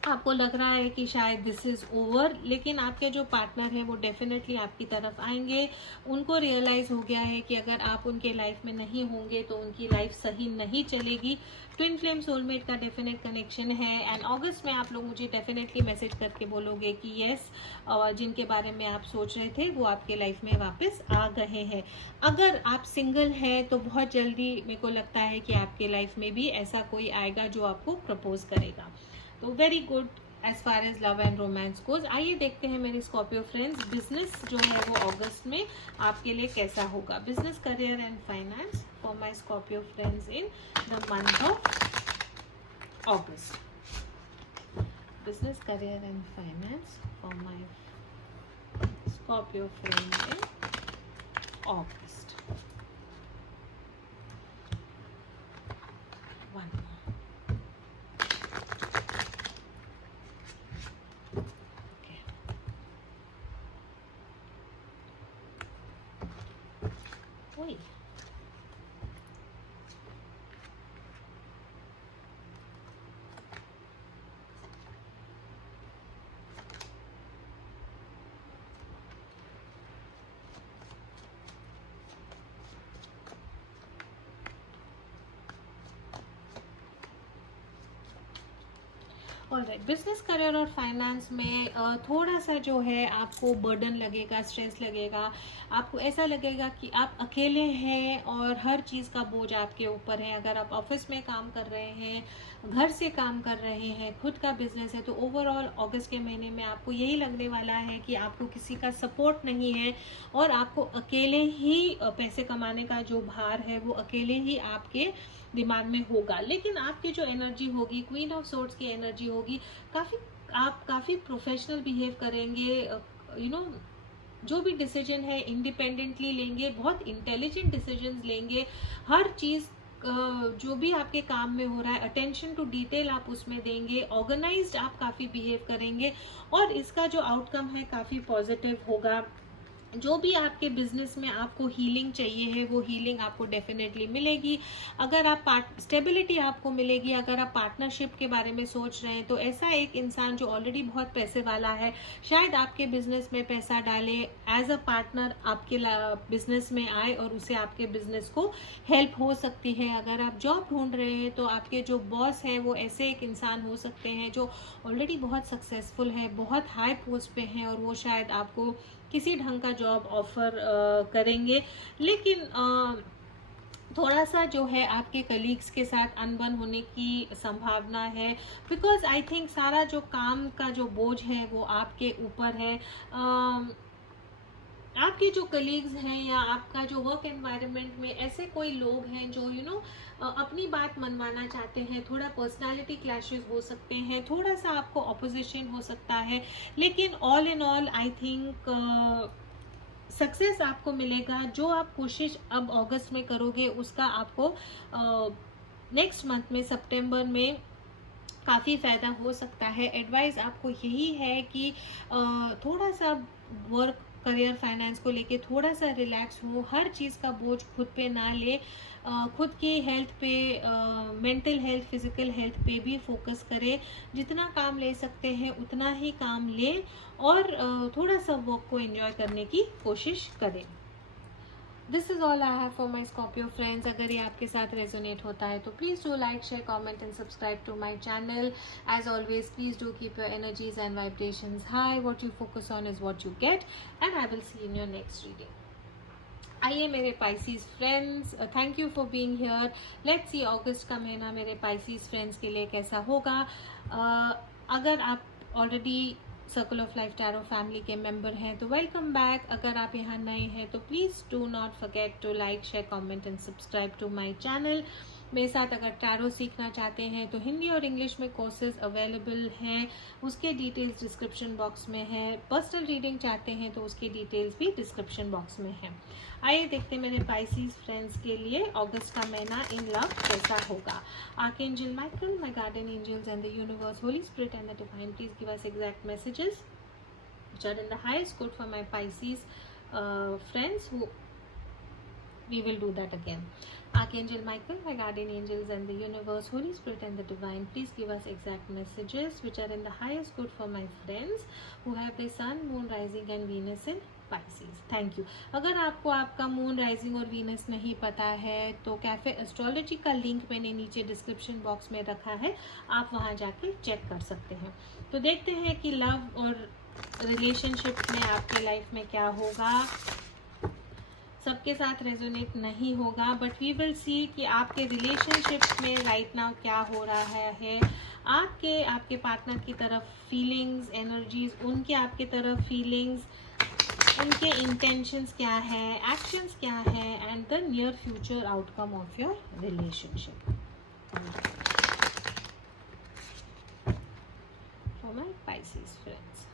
आपको लग रहा है कि शायद दिस इज़ ओवर, लेकिन आपके जो पार्टनर हैं वो डेफिनेटली आपकी तरफ आएंगे। उनको रियलाइज़ हो गया है कि अगर आप उनके लाइफ में नहीं होंगे तो उनकी लाइफ सही नहीं चलेगी। ट्विन फ्लेम सोलमेट का डेफिनेट कनेक्शन है एंड अगस्त में आप लोग मुझे डेफिनेटली मैसेज करके बोलोगे कि येस, जिनके बारे में आप सोच रहे थे वो आपके लाइफ में वापस आ गए हैं। अगर आप सिंगल हैं तो बहुत जल्दी मेरे को लगता है कि आपके लाइफ में भी ऐसा कोई आएगा जो आपको प्रपोज करेगा। तो very good as far as love and romance goes. आइए देखते हैं मेरे स्कॉर्पियो फ्रेंड्स, बिजनेस जो है वो अगस्त में आपके लिए कैसा होगा। Business, career and finance for my Scorpio friends in the month of August. Business, career and finance for my Scorpio friends in August. Wait. Alright, business, career और फाइनेंस में थोड़ा सा जो है आपको बर्डन लगेगा, स्ट्रेस लगेगा, आपको ऐसा लगेगा कि आप अकेले हैं और हर चीज़ का बोझ आपके ऊपर है। अगर आप ऑफिस में काम कर रहे हैं, घर से काम कर रहे हैं, खुद का बिजनेस है, तो ओवरऑल अगस्त के महीने में आपको यही लगने वाला है कि आपको किसी का सपोर्ट नहीं है और आपको अकेले ही पैसे कमाने का जो भार है वो अकेले ही आपके दिमाग में होगा। लेकिन आपकी जो एनर्जी होगी, क्वीन ऑफ सोर्ड्स की एनर्जी होगी, आप काफ़ी प्रोफेशनल बिहेव करेंगे, यू नो जो भी डिसीजन है इंडिपेंडेंटली लेंगे, बहुत इंटेलिजेंट डिसीजंस लेंगे। हर चीज़ जो भी आपके काम में हो रहा है, अटेंशन टू डिटेल आप उसमें देंगे, ऑर्गेनाइज्ड आप काफ़ी बिहेव करेंगे और इसका जो आउटकम है काफ़ी पॉजिटिव होगा। जो भी आपके बिजनेस में आपको हीलिंग चाहिए है वो हीलिंग आपको डेफिनेटली मिलेगी। अगर आप स्टेबिलिटी आपको मिलेगी। अगर आप पार्टनरशिप के बारे में सोच रहे हैं तो ऐसा एक इंसान जो ऑलरेडी बहुत पैसे वाला है शायद आपके बिजनेस में पैसा डाले, एज अ पार्टनर आपके बिजनेस में आए और उसे आपके बिजनेस को हेल्प हो सकती है। अगर आप जॉब ढूंढ रहे हैं तो आपके जो बॉस है वो ऐसे एक इंसान हो सकते हैं जो ऑलरेडी बहुत सक्सेसफुल है, बहुत हाई पोस्ट पे हैं और वो शायद आपको किसी ढंग का जॉब ऑफर करेंगे। लेकिन थोड़ा सा जो है आपके कलीग्स के साथ अनबन होने की संभावना है, बिकॉज आई थिंक सारा जो काम का जो बोझ है वो आपके ऊपर है। आपके जो कलीग्स हैं या आपका जो वर्क एनवायरनमेंट में ऐसे कोई लोग हैं जो अपनी बात मनवाना चाहते हैं, थोड़ा पर्सनालिटी क्लैशेस हो सकते हैं, थोड़ा सा आपको ऑपोजिशन हो सकता है, लेकिन all in all I think success आपको मिलेगा। जो आप कोशिश अब अगस्त में करोगे उसका आपको नेक्स्ट मंथ में, सितंबर में काफ़ी फ़ायदा हो सकता है। एडवाइस आपको यही है कि थोड़ा सा वर्क, करियर, फाइनेंस को लेके थोड़ा सा रिलैक्स हो, हर चीज़ का बोझ खुद पे ना ले, खुद की हेल्थ पे, मेंटल हेल्थ, फिजिकल हेल्थ पे भी फोकस करें। जितना काम ले सकते हैं उतना ही काम ले और थोड़ा सा वर्क को एंजॉय करने की कोशिश करें। This is all I have for my Scorpio friends. अगर ये आपके साथ रेजोनेट होता है तो please do like, share, comment and subscribe to my channel. As always please do keep your energies and vibrations high. What you focus on is what you get and I will see in your next reading. आइए मेरे Pisces friends, thank you for being here. Let's see August का महीना मेरे Pisces friends के लिए कैसा होगा। अगर आप already circle of life tarot family के मेंबर हैं तो वेलकम बैक। अगर आप यहाँ नए हैं तो please do not forget to like, share, comment and subscribe to my channel. मेरे साथ अगर टैरो सीखना चाहते हैं तो हिंदी और इंग्लिश में कोर्सेज अवेलेबल हैं, उसके डिटेल्स डिस्क्रिप्शन बॉक्स में है। पर्सनल रीडिंग चाहते हैं तो उसके डिटेल्स भी डिस्क्रिप्शन बॉक्स में है। आइए देखते हैं मेरे पाइसीज फ्रेंड्स के लिए अगस्त का महीना इन लव कैसा होगा। Archangel Michael, my guardian angels and the universe, holy spirit and the divine, please give us exact messages which are in the highest good for my Pisces friends who we will do that again. Archangel Michael, my guardian angels and the universe, Holy Spirit and the divine, please give us exact messages which are in the highest good for my friends who have the sun, moon, rising and Venus in Pisces. Thank you. अगर आपको आपका moon, rising और Venus नहीं पता है तो cafe astrology का link मैंने नीचे डिस्क्रिप्शन बॉक्स में रखा है, आप वहां जाके चेक कर सकते हैं. तो देखते हैं कि लव और रिलेशनशिप में आपके लाइफ में क्या होगा. सबके साथ रेजोनेट नहीं होगा, बट वी विल सी कि आपके रिलेशनशिप में राइट नाउ क्या हो रहा है. आपके पार्टनर की तरफ फीलिंग्स, एनर्जीज, उनके आपके तरफ फीलिंग्स, उनके इंटेंशंस क्या है, एक्शंस क्या है, and the near future outcome of your relationship. For my Pisces friends,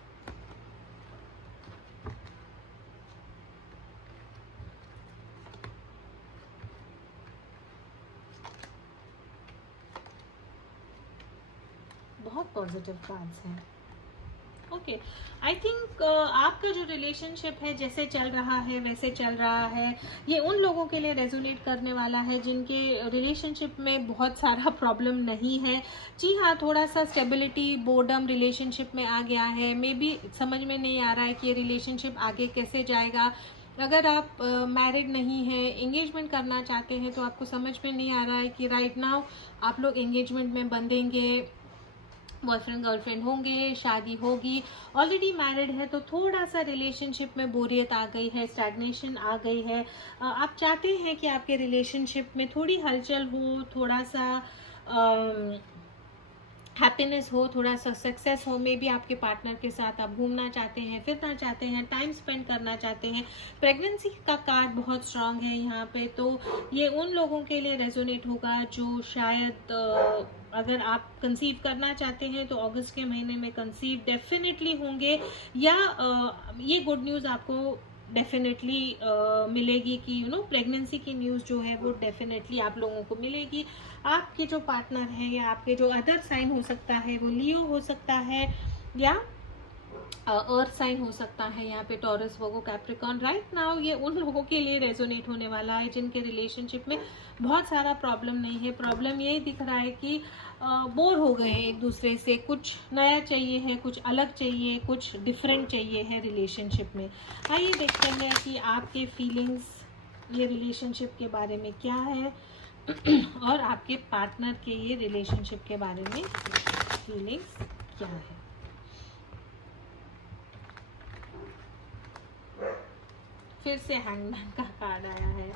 बहुत पॉजिटिव कार्ड्स हैं. ओके, आई थिंक आपका जो रिलेशनशिप है जैसे चल रहा है वैसे चल रहा है. ये उन लोगों के लिए रेजोनेट करने वाला है जिनके रिलेशनशिप में बहुत सारा प्रॉब्लम नहीं है. जी हाँ, थोड़ा सा स्टेबिलिटी, बोर्डम रिलेशनशिप में आ गया है. मे बी समझ में नहीं आ रहा है कि ये रिलेशनशिप आगे कैसे जाएगा. अगर आप मैरिड नहीं हैं, एंगेजमेंट करना चाहते हैं, तो आपको समझ में नहीं आ रहा है कि राइट नाउ आप लोग एंगेजमेंट में बंधेंगे, बॉयफ्रेंड गर्लफ्रेंड होंगे, शादी होगी. ऑलरेडी मैरिड है तो थोड़ा सा रिलेशनशिप में बोरियत आ गई है, स्टैग्नेशन आ गई है. आप चाहते हैं कि आपके रिलेशनशिप में थोड़ी हलचल हो, थोड़ा सा हैप्पीनेस हो, थोड़ा सा सक्सेस हो. मे बी आपके पार्टनर के साथ आप घूमना चाहते हैं, फिरना चाहते हैं, टाइम स्पेंड करना चाहते हैं. प्रेगनेंसी का कार्ड बहुत स्ट्रांग है यहाँ पे, तो ये उन लोगों के लिए रेजोनेट होगा जो शायद अगर आप कंसीव करना चाहते हैं तो अगस्त के महीने में कंसीव डेफिनेटली होंगे, या ये गुड न्यूज़ आपको डेफिनेटली मिलेगी कि प्रेगनेंसी की न्यूज़ जो है वो डेफिनेटली आप लोगों को मिलेगी. आपके जो पार्टनर है या आपके जो अदर साइन हो सकता है वो लियो हो सकता है या अर्थ साइन हो सकता है, यहाँ पे टॉरस, वर्गो, कैप्रिकॉर्न. राइट नाउ ये उन लोगों के लिए रेजोनेट होने वाला है जिनके रिलेशनशिप में बहुत सारा प्रॉब्लम नहीं है. प्रॉब्लम यही दिख रहा है कि बोर हो गए हैं एक दूसरे से, कुछ नया चाहिए है, कुछ अलग चाहिए, कुछ डिफरेंट चाहिए है रिलेशनशिप में. आइए देखते हैं कि आपके फीलिंग्स ये रिलेशनशिप के बारे में क्या है और आपके पार्टनर के ये रिलेशनशिप के बारे में फीलिंग्स क्या है. फिर से हैंगमैन का कार्ड आया है.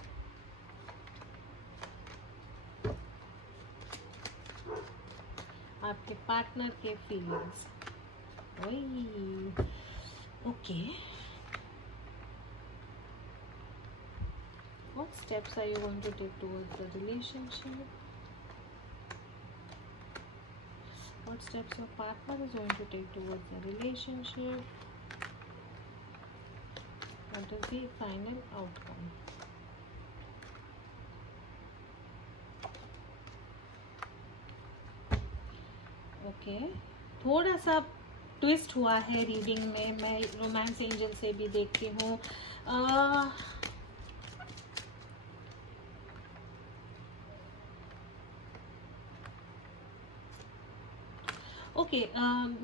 आपके पार्टनर के feelings. Okay, what steps are you going to take towards the relationship? What steps your partner is going to take towards the relationship? What is the final outcome? Okay, थोड़ा सा twist हुआ है reading में. मैं romance angel से भी देखती हूँ. ओके,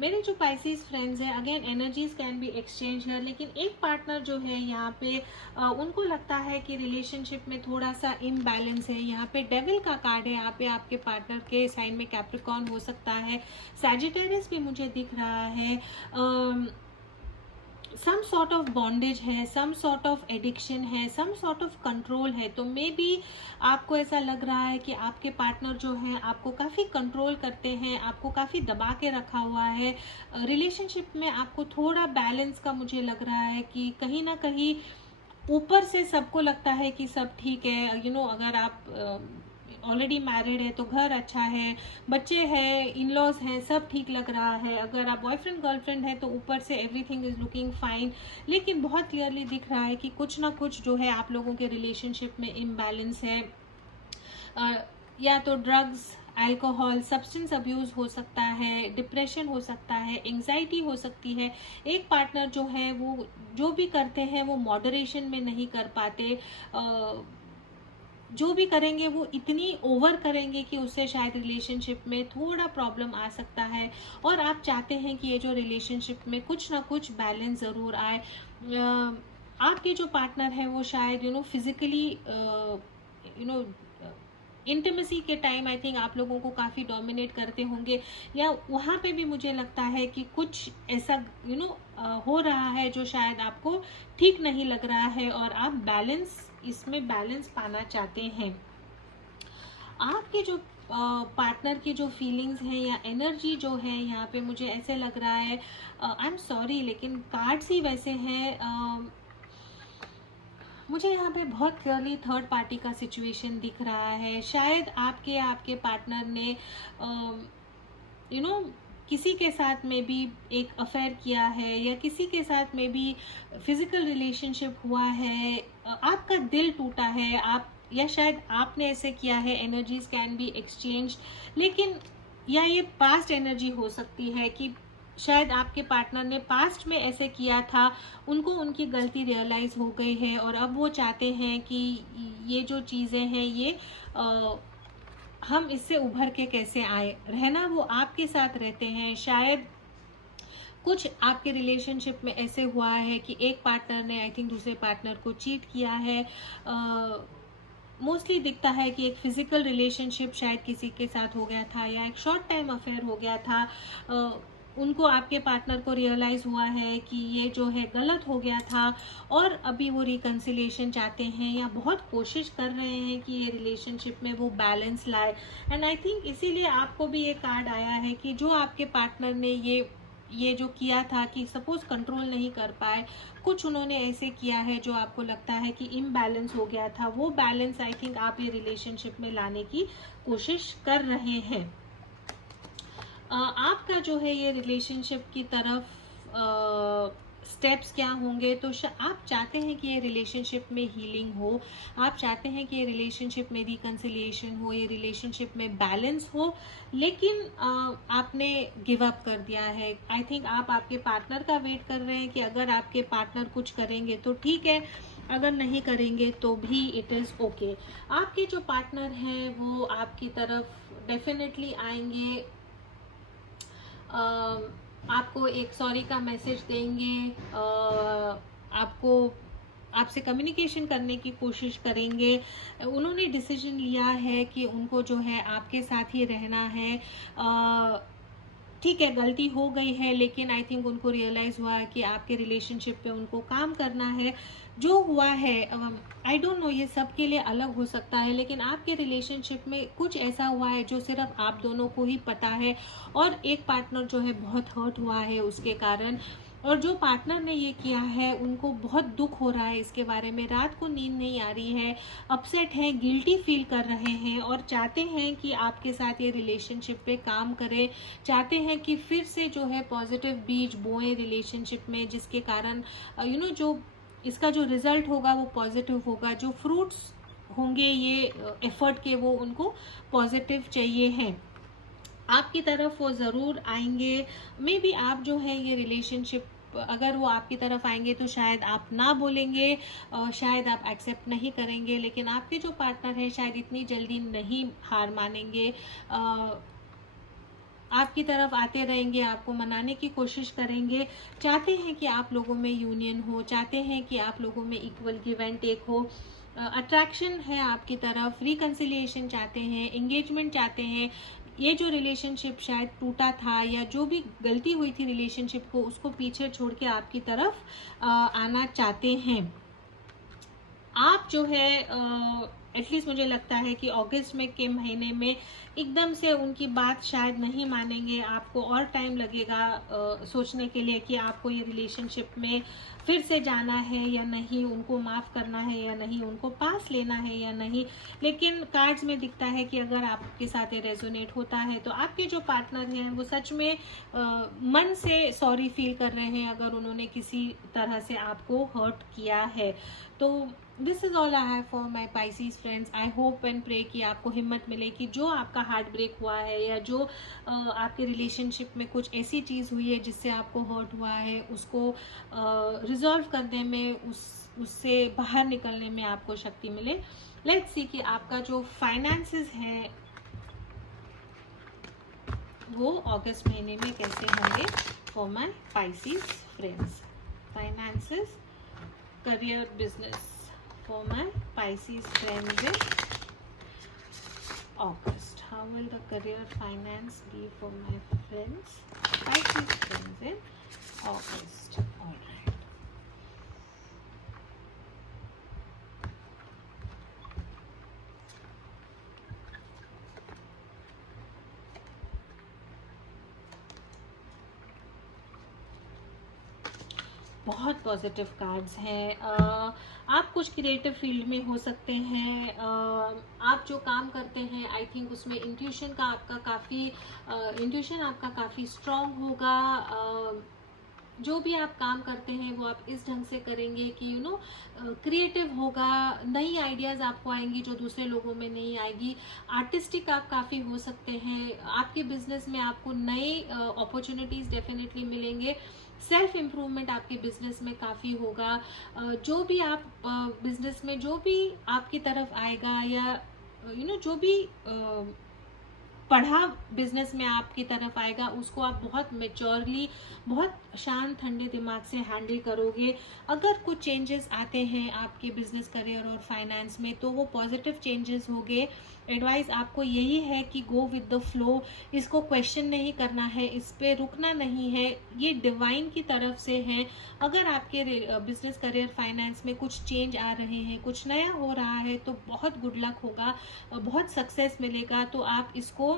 मेरे जो पाइसेस फ्रेंड्स हैं, again energies can be exchange है, लेकिन एक पार्टनर जो है यहाँ पे उनको लगता है कि रिलेशनशिप में थोड़ा सा इम्बैलेंस है. यहाँ पे डेविल का कार्ड है. यहाँ पे आपके पार्टनर के साइन में कैप्रिकॉर्न हो सकता है, सैजिटेरियस भी मुझे दिख रहा है. सम सॉर्ट ऑफ बॉन्डेज है, सम सॉर्ट ऑफ एडिक्शन है, सम सॉर्ट ऑफ कंट्रोल है. तो मे बी आपको ऐसा लग रहा है कि आपके पार्टनर जो है आपको काफ़ी कंट्रोल करते हैं, आपको काफ़ी दबा के रखा हुआ है. रिलेशनशिप में आपको थोड़ा बैलेंस का मुझे लग रहा है कि कहीं ना कहीं ऊपर से सबको लगता है कि सब ठीक है. अगर आप ऑलरेडी मैरिड है तो घर अच्छा है, बच्चे हैं, इन लॉज हैं, सब ठीक लग रहा है. अगर आप बॉयफ्रेंड गर्लफ्रेंड है तो ऊपर से एवरीथिंग इज लुकिंग फाइन, लेकिन बहुत क्लियरली दिख रहा है कि कुछ ना कुछ जो है आप लोगों के रिलेशनशिप में इम्बैलेंस है. या तो ड्रग्स, अल्कोहल, सब्सटेंस अब्यूज हो सकता है, डिप्रेशन हो सकता है, एंग्जाइटी हो सकती है. एक पार्टनर जो है वो जो भी करते हैं वो मॉडरेशन में नहीं कर पाते. जो भी करेंगे वो इतनी ओवर करेंगे कि उससे शायद रिलेशनशिप में थोड़ा प्रॉब्लम आ सकता है। और आप चाहते हैं कि ये जो रिलेशनशिप में कुछ ना कुछ बैलेंस ज़रूर आए। आपके जो पार्टनर है वो शायद फिजिकली इंटीमेसी के टाइम आई थिंक आप लोगों को काफ़ी डोमिनेट करते होंगे, या वहाँ पे भी मुझे लगता है कि कुछ ऐसा हो रहा है जो शायद आपको ठीक नहीं लग रहा है और आप इसमें बैलेंस पाना चाहते हैं। आपके जो पार्टनर की जो फीलिंग्स हैं या एनर्जी जो है यहाँ पे, मुझे ऐसे लग रहा है, आई एम सॉरी लेकिन कार्ड्स ही वैसे हैं। मुझे यहाँ पे बहुत क्लियरली थर्ड पार्टी का सिचुएशन दिख रहा है। शायद आपके पार्टनर ने किसी के साथ में भी एक अफेयर किया है, या किसी के साथ में भी फिजिकल रिलेशनशिप हुआ है, आपका दिल टूटा है, या शायद आपने ऐसे किया है। एनर्जीज कैन बी एक्सचेंज, लेकिन या ये पास्ट एनर्जी हो सकती है कि शायद आपके पार्टनर ने पास्ट में ऐसे किया था, उनको उनकी गलती रियलाइज हो गई है और अब वो चाहते हैं कि ये जो चीज़ें हैं ये हम इससे उभर के कैसे आए। रहना वो आपके साथ रहते हैं। शायद कुछ आपके रिलेशनशिप में ऐसे हुआ है कि एक पार्टनर ने आई थिंक दूसरे पार्टनर को चीट किया है। मोस्टली दिखता है कि एक फिजिकल रिलेशनशिप शायद किसी के साथ हो गया था, या एक शॉर्ट टाइम अफेयर हो गया था। उनको आपके पार्टनर को रियलाइज़ हुआ है कि ये जो है गलत हो गया था, और अभी वो रिकन्सिलिएशन चाहते हैं या बहुत कोशिश कर रहे हैं कि ये रिलेशनशिप में वो बैलेंस लाए। एंड आई थिंक इसीलिए आपको भी ये कार्ड आया है कि जो आपके पार्टनर ने ये जो किया था कि सपोज कंट्रोल नहीं कर पाए, कुछ उन्होंने ऐसे किया है जो आपको लगता है कि इम्बैलेंस हो गया था, वो बैलेंस आई थिंक आप ये रिलेशनशिप में लाने की कोशिश कर रहे हैं। आपका जो है ये रिलेशनशिप की तरफ स्टेप्स क्या होंगे, तो आप चाहते हैं कि ये रिलेशनशिप में हीलिंग हो, आप चाहते हैं कि ये रिलेशनशिप में रिकन्सिलिएशन हो, ये रिलेशनशिप में बैलेंस हो, लेकिन आपने गिव अप कर दिया है। आई थिंक आप आपके पार्टनर का वेट कर रहे हैं कि अगर आपके पार्टनर कुछ करेंगे तो ठीक है, अगर नहीं करेंगे तो भी इट इज़ ओके। आपके जो पार्टनर हैं वो आपकी तरफ डेफिनेटली आएंगे, आपको एक सॉरी का मैसेज देंगे, आपसे कम्युनिकेशन करने की कोशिश करेंगे। उन्होंने डिसीजन लिया है कि उनको जो है आपके साथ ही रहना है। ठीक है, गलती हो गई है, लेकिन आई थिंक उनको रियलाइज़ हुआ है कि आपके रिलेशनशिप पे उनको काम करना है। जो हुआ है आई डोंट नो, ये सब के लिए अलग हो सकता है, लेकिन आपके रिलेशनशिप में कुछ ऐसा हुआ है जो सिर्फ आप दोनों को ही पता है, और एक पार्टनर जो है बहुत हर्ट हुआ है उसके कारण, और जो पार्टनर ने ये किया है उनको बहुत दुख हो रहा है इसके बारे में, रात को नींद नहीं आ रही है, अपसेट हैं, गिल्टी फील कर रहे हैं, और चाहते हैं कि आपके साथ ये रिलेशनशिप पे काम करें, चाहते हैं कि फिर से जो है पॉजिटिव बीज बोएं रिलेशनशिप में, जिसके कारण जो इसका जो रिजल्ट होगा वो पॉजिटिव होगा, जो फ्रूट्स होंगे ये एफर्ट के वो उनको पॉजिटिव चाहिए हैं। आपकी तरफ वो ज़रूर आएंगे। मे बी आप जो है ये रिलेशनशिप, अगर वो आपकी तरफ आएंगे तो शायद आप ना बोलेंगे, शायद आप एक्सेप्ट नहीं करेंगे, लेकिन आपके जो पार्टनर है शायद इतनी जल्दी नहीं हार मानेंगे, आपकी तरफ आते रहेंगे, आपको मनाने की कोशिश करेंगे, चाहते हैं कि आप लोगों में यूनियन हो, चाहते हैं कि आप लोगों में इक्वल गिव एंड टेक हो, अट्रैक्शन है आपकी तरफ, रिकन्सिलिएशन चाहते हैं, एंगेजमेंट चाहते हैं। ये जो रिलेशनशिप शायद टूटा था या जो भी गलती हुई थी रिलेशनशिप को, उसको पीछे छोड़ के आपकी तरफ आना चाहते हैं। आप जो है एटलीस्ट मुझे लगता है कि अगस्त में के महीने में एकदम से उनकी बात शायद नहीं मानेंगे, आपको और टाइम लगेगा सोचने के लिए कि आपको ये रिलेशनशिप में फिर से जाना है या नहीं, उनको माफ़ करना है या नहीं, उनको पास लेना है या नहीं। लेकिन कार्ड्स में दिखता है कि अगर आपके साथ ये रेजोनेट होता है तो आपके जो पार्टनर हैं वो सच में मन से सॉरी फील कर रहे हैं अगर उन्होंने किसी तरह से आपको हर्ट किया है। तो this is all I have for my pisces friends. I hope and pray कि आपको हिम्मत मिले कि जो आपका हार्ट ब्रेक हुआ है या जो आपके रिलेशनशिप में कुछ ऐसी चीज़ हुई है जिससे आपको हर्ट हुआ है, उसको रिजॉल्व करने में, उससे बाहर निकलने में आपको शक्ति मिले। लेट्स सी कि आपका जो फाइनेंसेस है वो अगस्त महीने में कैसे होंगे for my Pisces friends. Finances, career, business for my Pisces friends in August. How will the career finance be for my friends, Pisces friends in August? All right. बहुत पॉजिटिव कार्ड्स हैं। आप कुछ क्रिएटिव फील्ड में हो सकते हैं। आप जो काम करते हैं आई थिंक उसमें इंट्यूशन आपका काफ़ी स्ट्रॉन्ग होगा। जो भी आप काम करते हैं वो आप इस ढंग से करेंगे कि क्रिएटिव होगा, नई आइडियाज़ आपको आएंगी जो दूसरे लोगों में नहीं आएगी। आर्टिस्टिक आप काफ़ी हो सकते हैं। आपके बिजनेस में आपको नए अपॉर्चुनिटीज़ डेफिनेटली मिलेंगे। सेल्फ इम्प्रूवमेंट आपके बिजनेस में काफ़ी होगा। जो भी आप बिजनेस में जो भी आपकी तरफ आएगा या जो भी पढ़ा बिजनेस में आपकी तरफ आएगा उसको आप बहुत मैच्योरली, बहुत शांत ठंडे दिमाग से हैंडल करोगे। अगर कुछ चेंजेस आते हैं आपके बिजनेस करियर और फाइनेंस में तो वो पॉजिटिव चेंजेस होंगे। एडवाइस आपको यही है कि गो विद द फ्लो, इसको क्वेश्चन नहीं करना है, इस पे रुकना नहीं है, ये डिवाइन की तरफ से है। अगर आपके बिजनेस करियर फाइनेंस में कुछ चेंज आ रहे हैं, कुछ नया हो रहा है तो बहुत गुड लक होगा, बहुत सक्सेस मिलेगा। तो आप इसको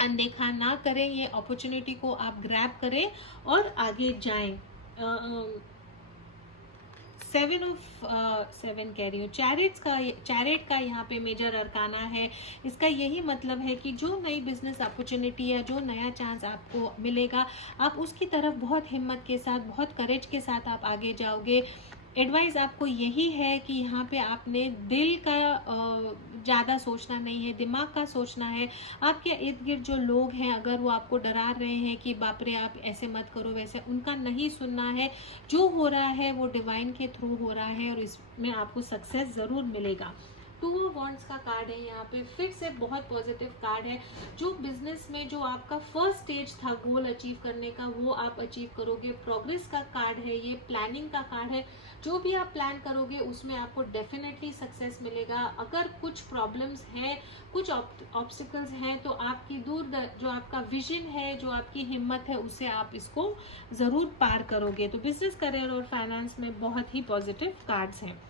अनदेखा ना करें, ये अपॉर्चुनिटी को आप ग्रैब करें और आगे जाएं। 7 कह रही हूँ, चैरिट का यहाँ पे मेजर अरकाना है। इसका यही मतलब है कि जो नई बिजनेस अपॉर्चुनिटी है, जो नया चांस आपको मिलेगा, आप उसकी तरफ बहुत हिम्मत के साथ, बहुत करेज के साथ आप आगे जाओगे। एडवाइस आपको यही है कि यहाँ पे आपने दिल का ज़्यादा सोचना नहीं है, दिमाग का सोचना है। आपके इर्द गिर्द जो लोग हैं अगर वो आपको डरा रहे हैं कि बाप रे आप ऐसे मत करो वैसे, उनका नहीं सुनना है। जो हो रहा है वो डिवाइन के थ्रू हो रहा है और इसमें आपको सक्सेस ज़रूर मिलेगा। 2 वॉन्ड्स का कार्ड है यहाँ पे, फिर से बहुत पॉजिटिव कार्ड है। जो बिजनेस में जो आपका फर्स्ट स्टेज था गोल अचीव करने का वो आप अचीव करोगे। प्रोग्रेस का कार्ड है ये, प्लानिंग का कार्ड है। जो भी आप प्लान करोगे उसमें आपको डेफिनेटली सक्सेस मिलेगा। अगर कुछ प्रॉब्लम्स हैं, कुछ ऑब्स्टिकल्स हैं तो आपकी जो आपका विजन है, जो आपकी हिम्मत है, उससे आप इसको ज़रूर पार करोगे। तो बिजनेस करियर और फाइनेंस में बहुत ही पॉजिटिव कार्ड्स हैं।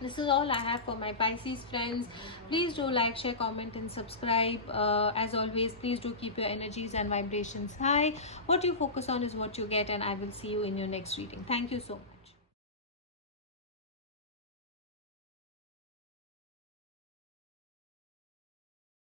This is all I have for my Pisces friends. Please do like, share, comment and subscribe. As always, please do keep your energies and vibrations high. What you focus on is what you get, and I will see you in your next reading. Thank you so much.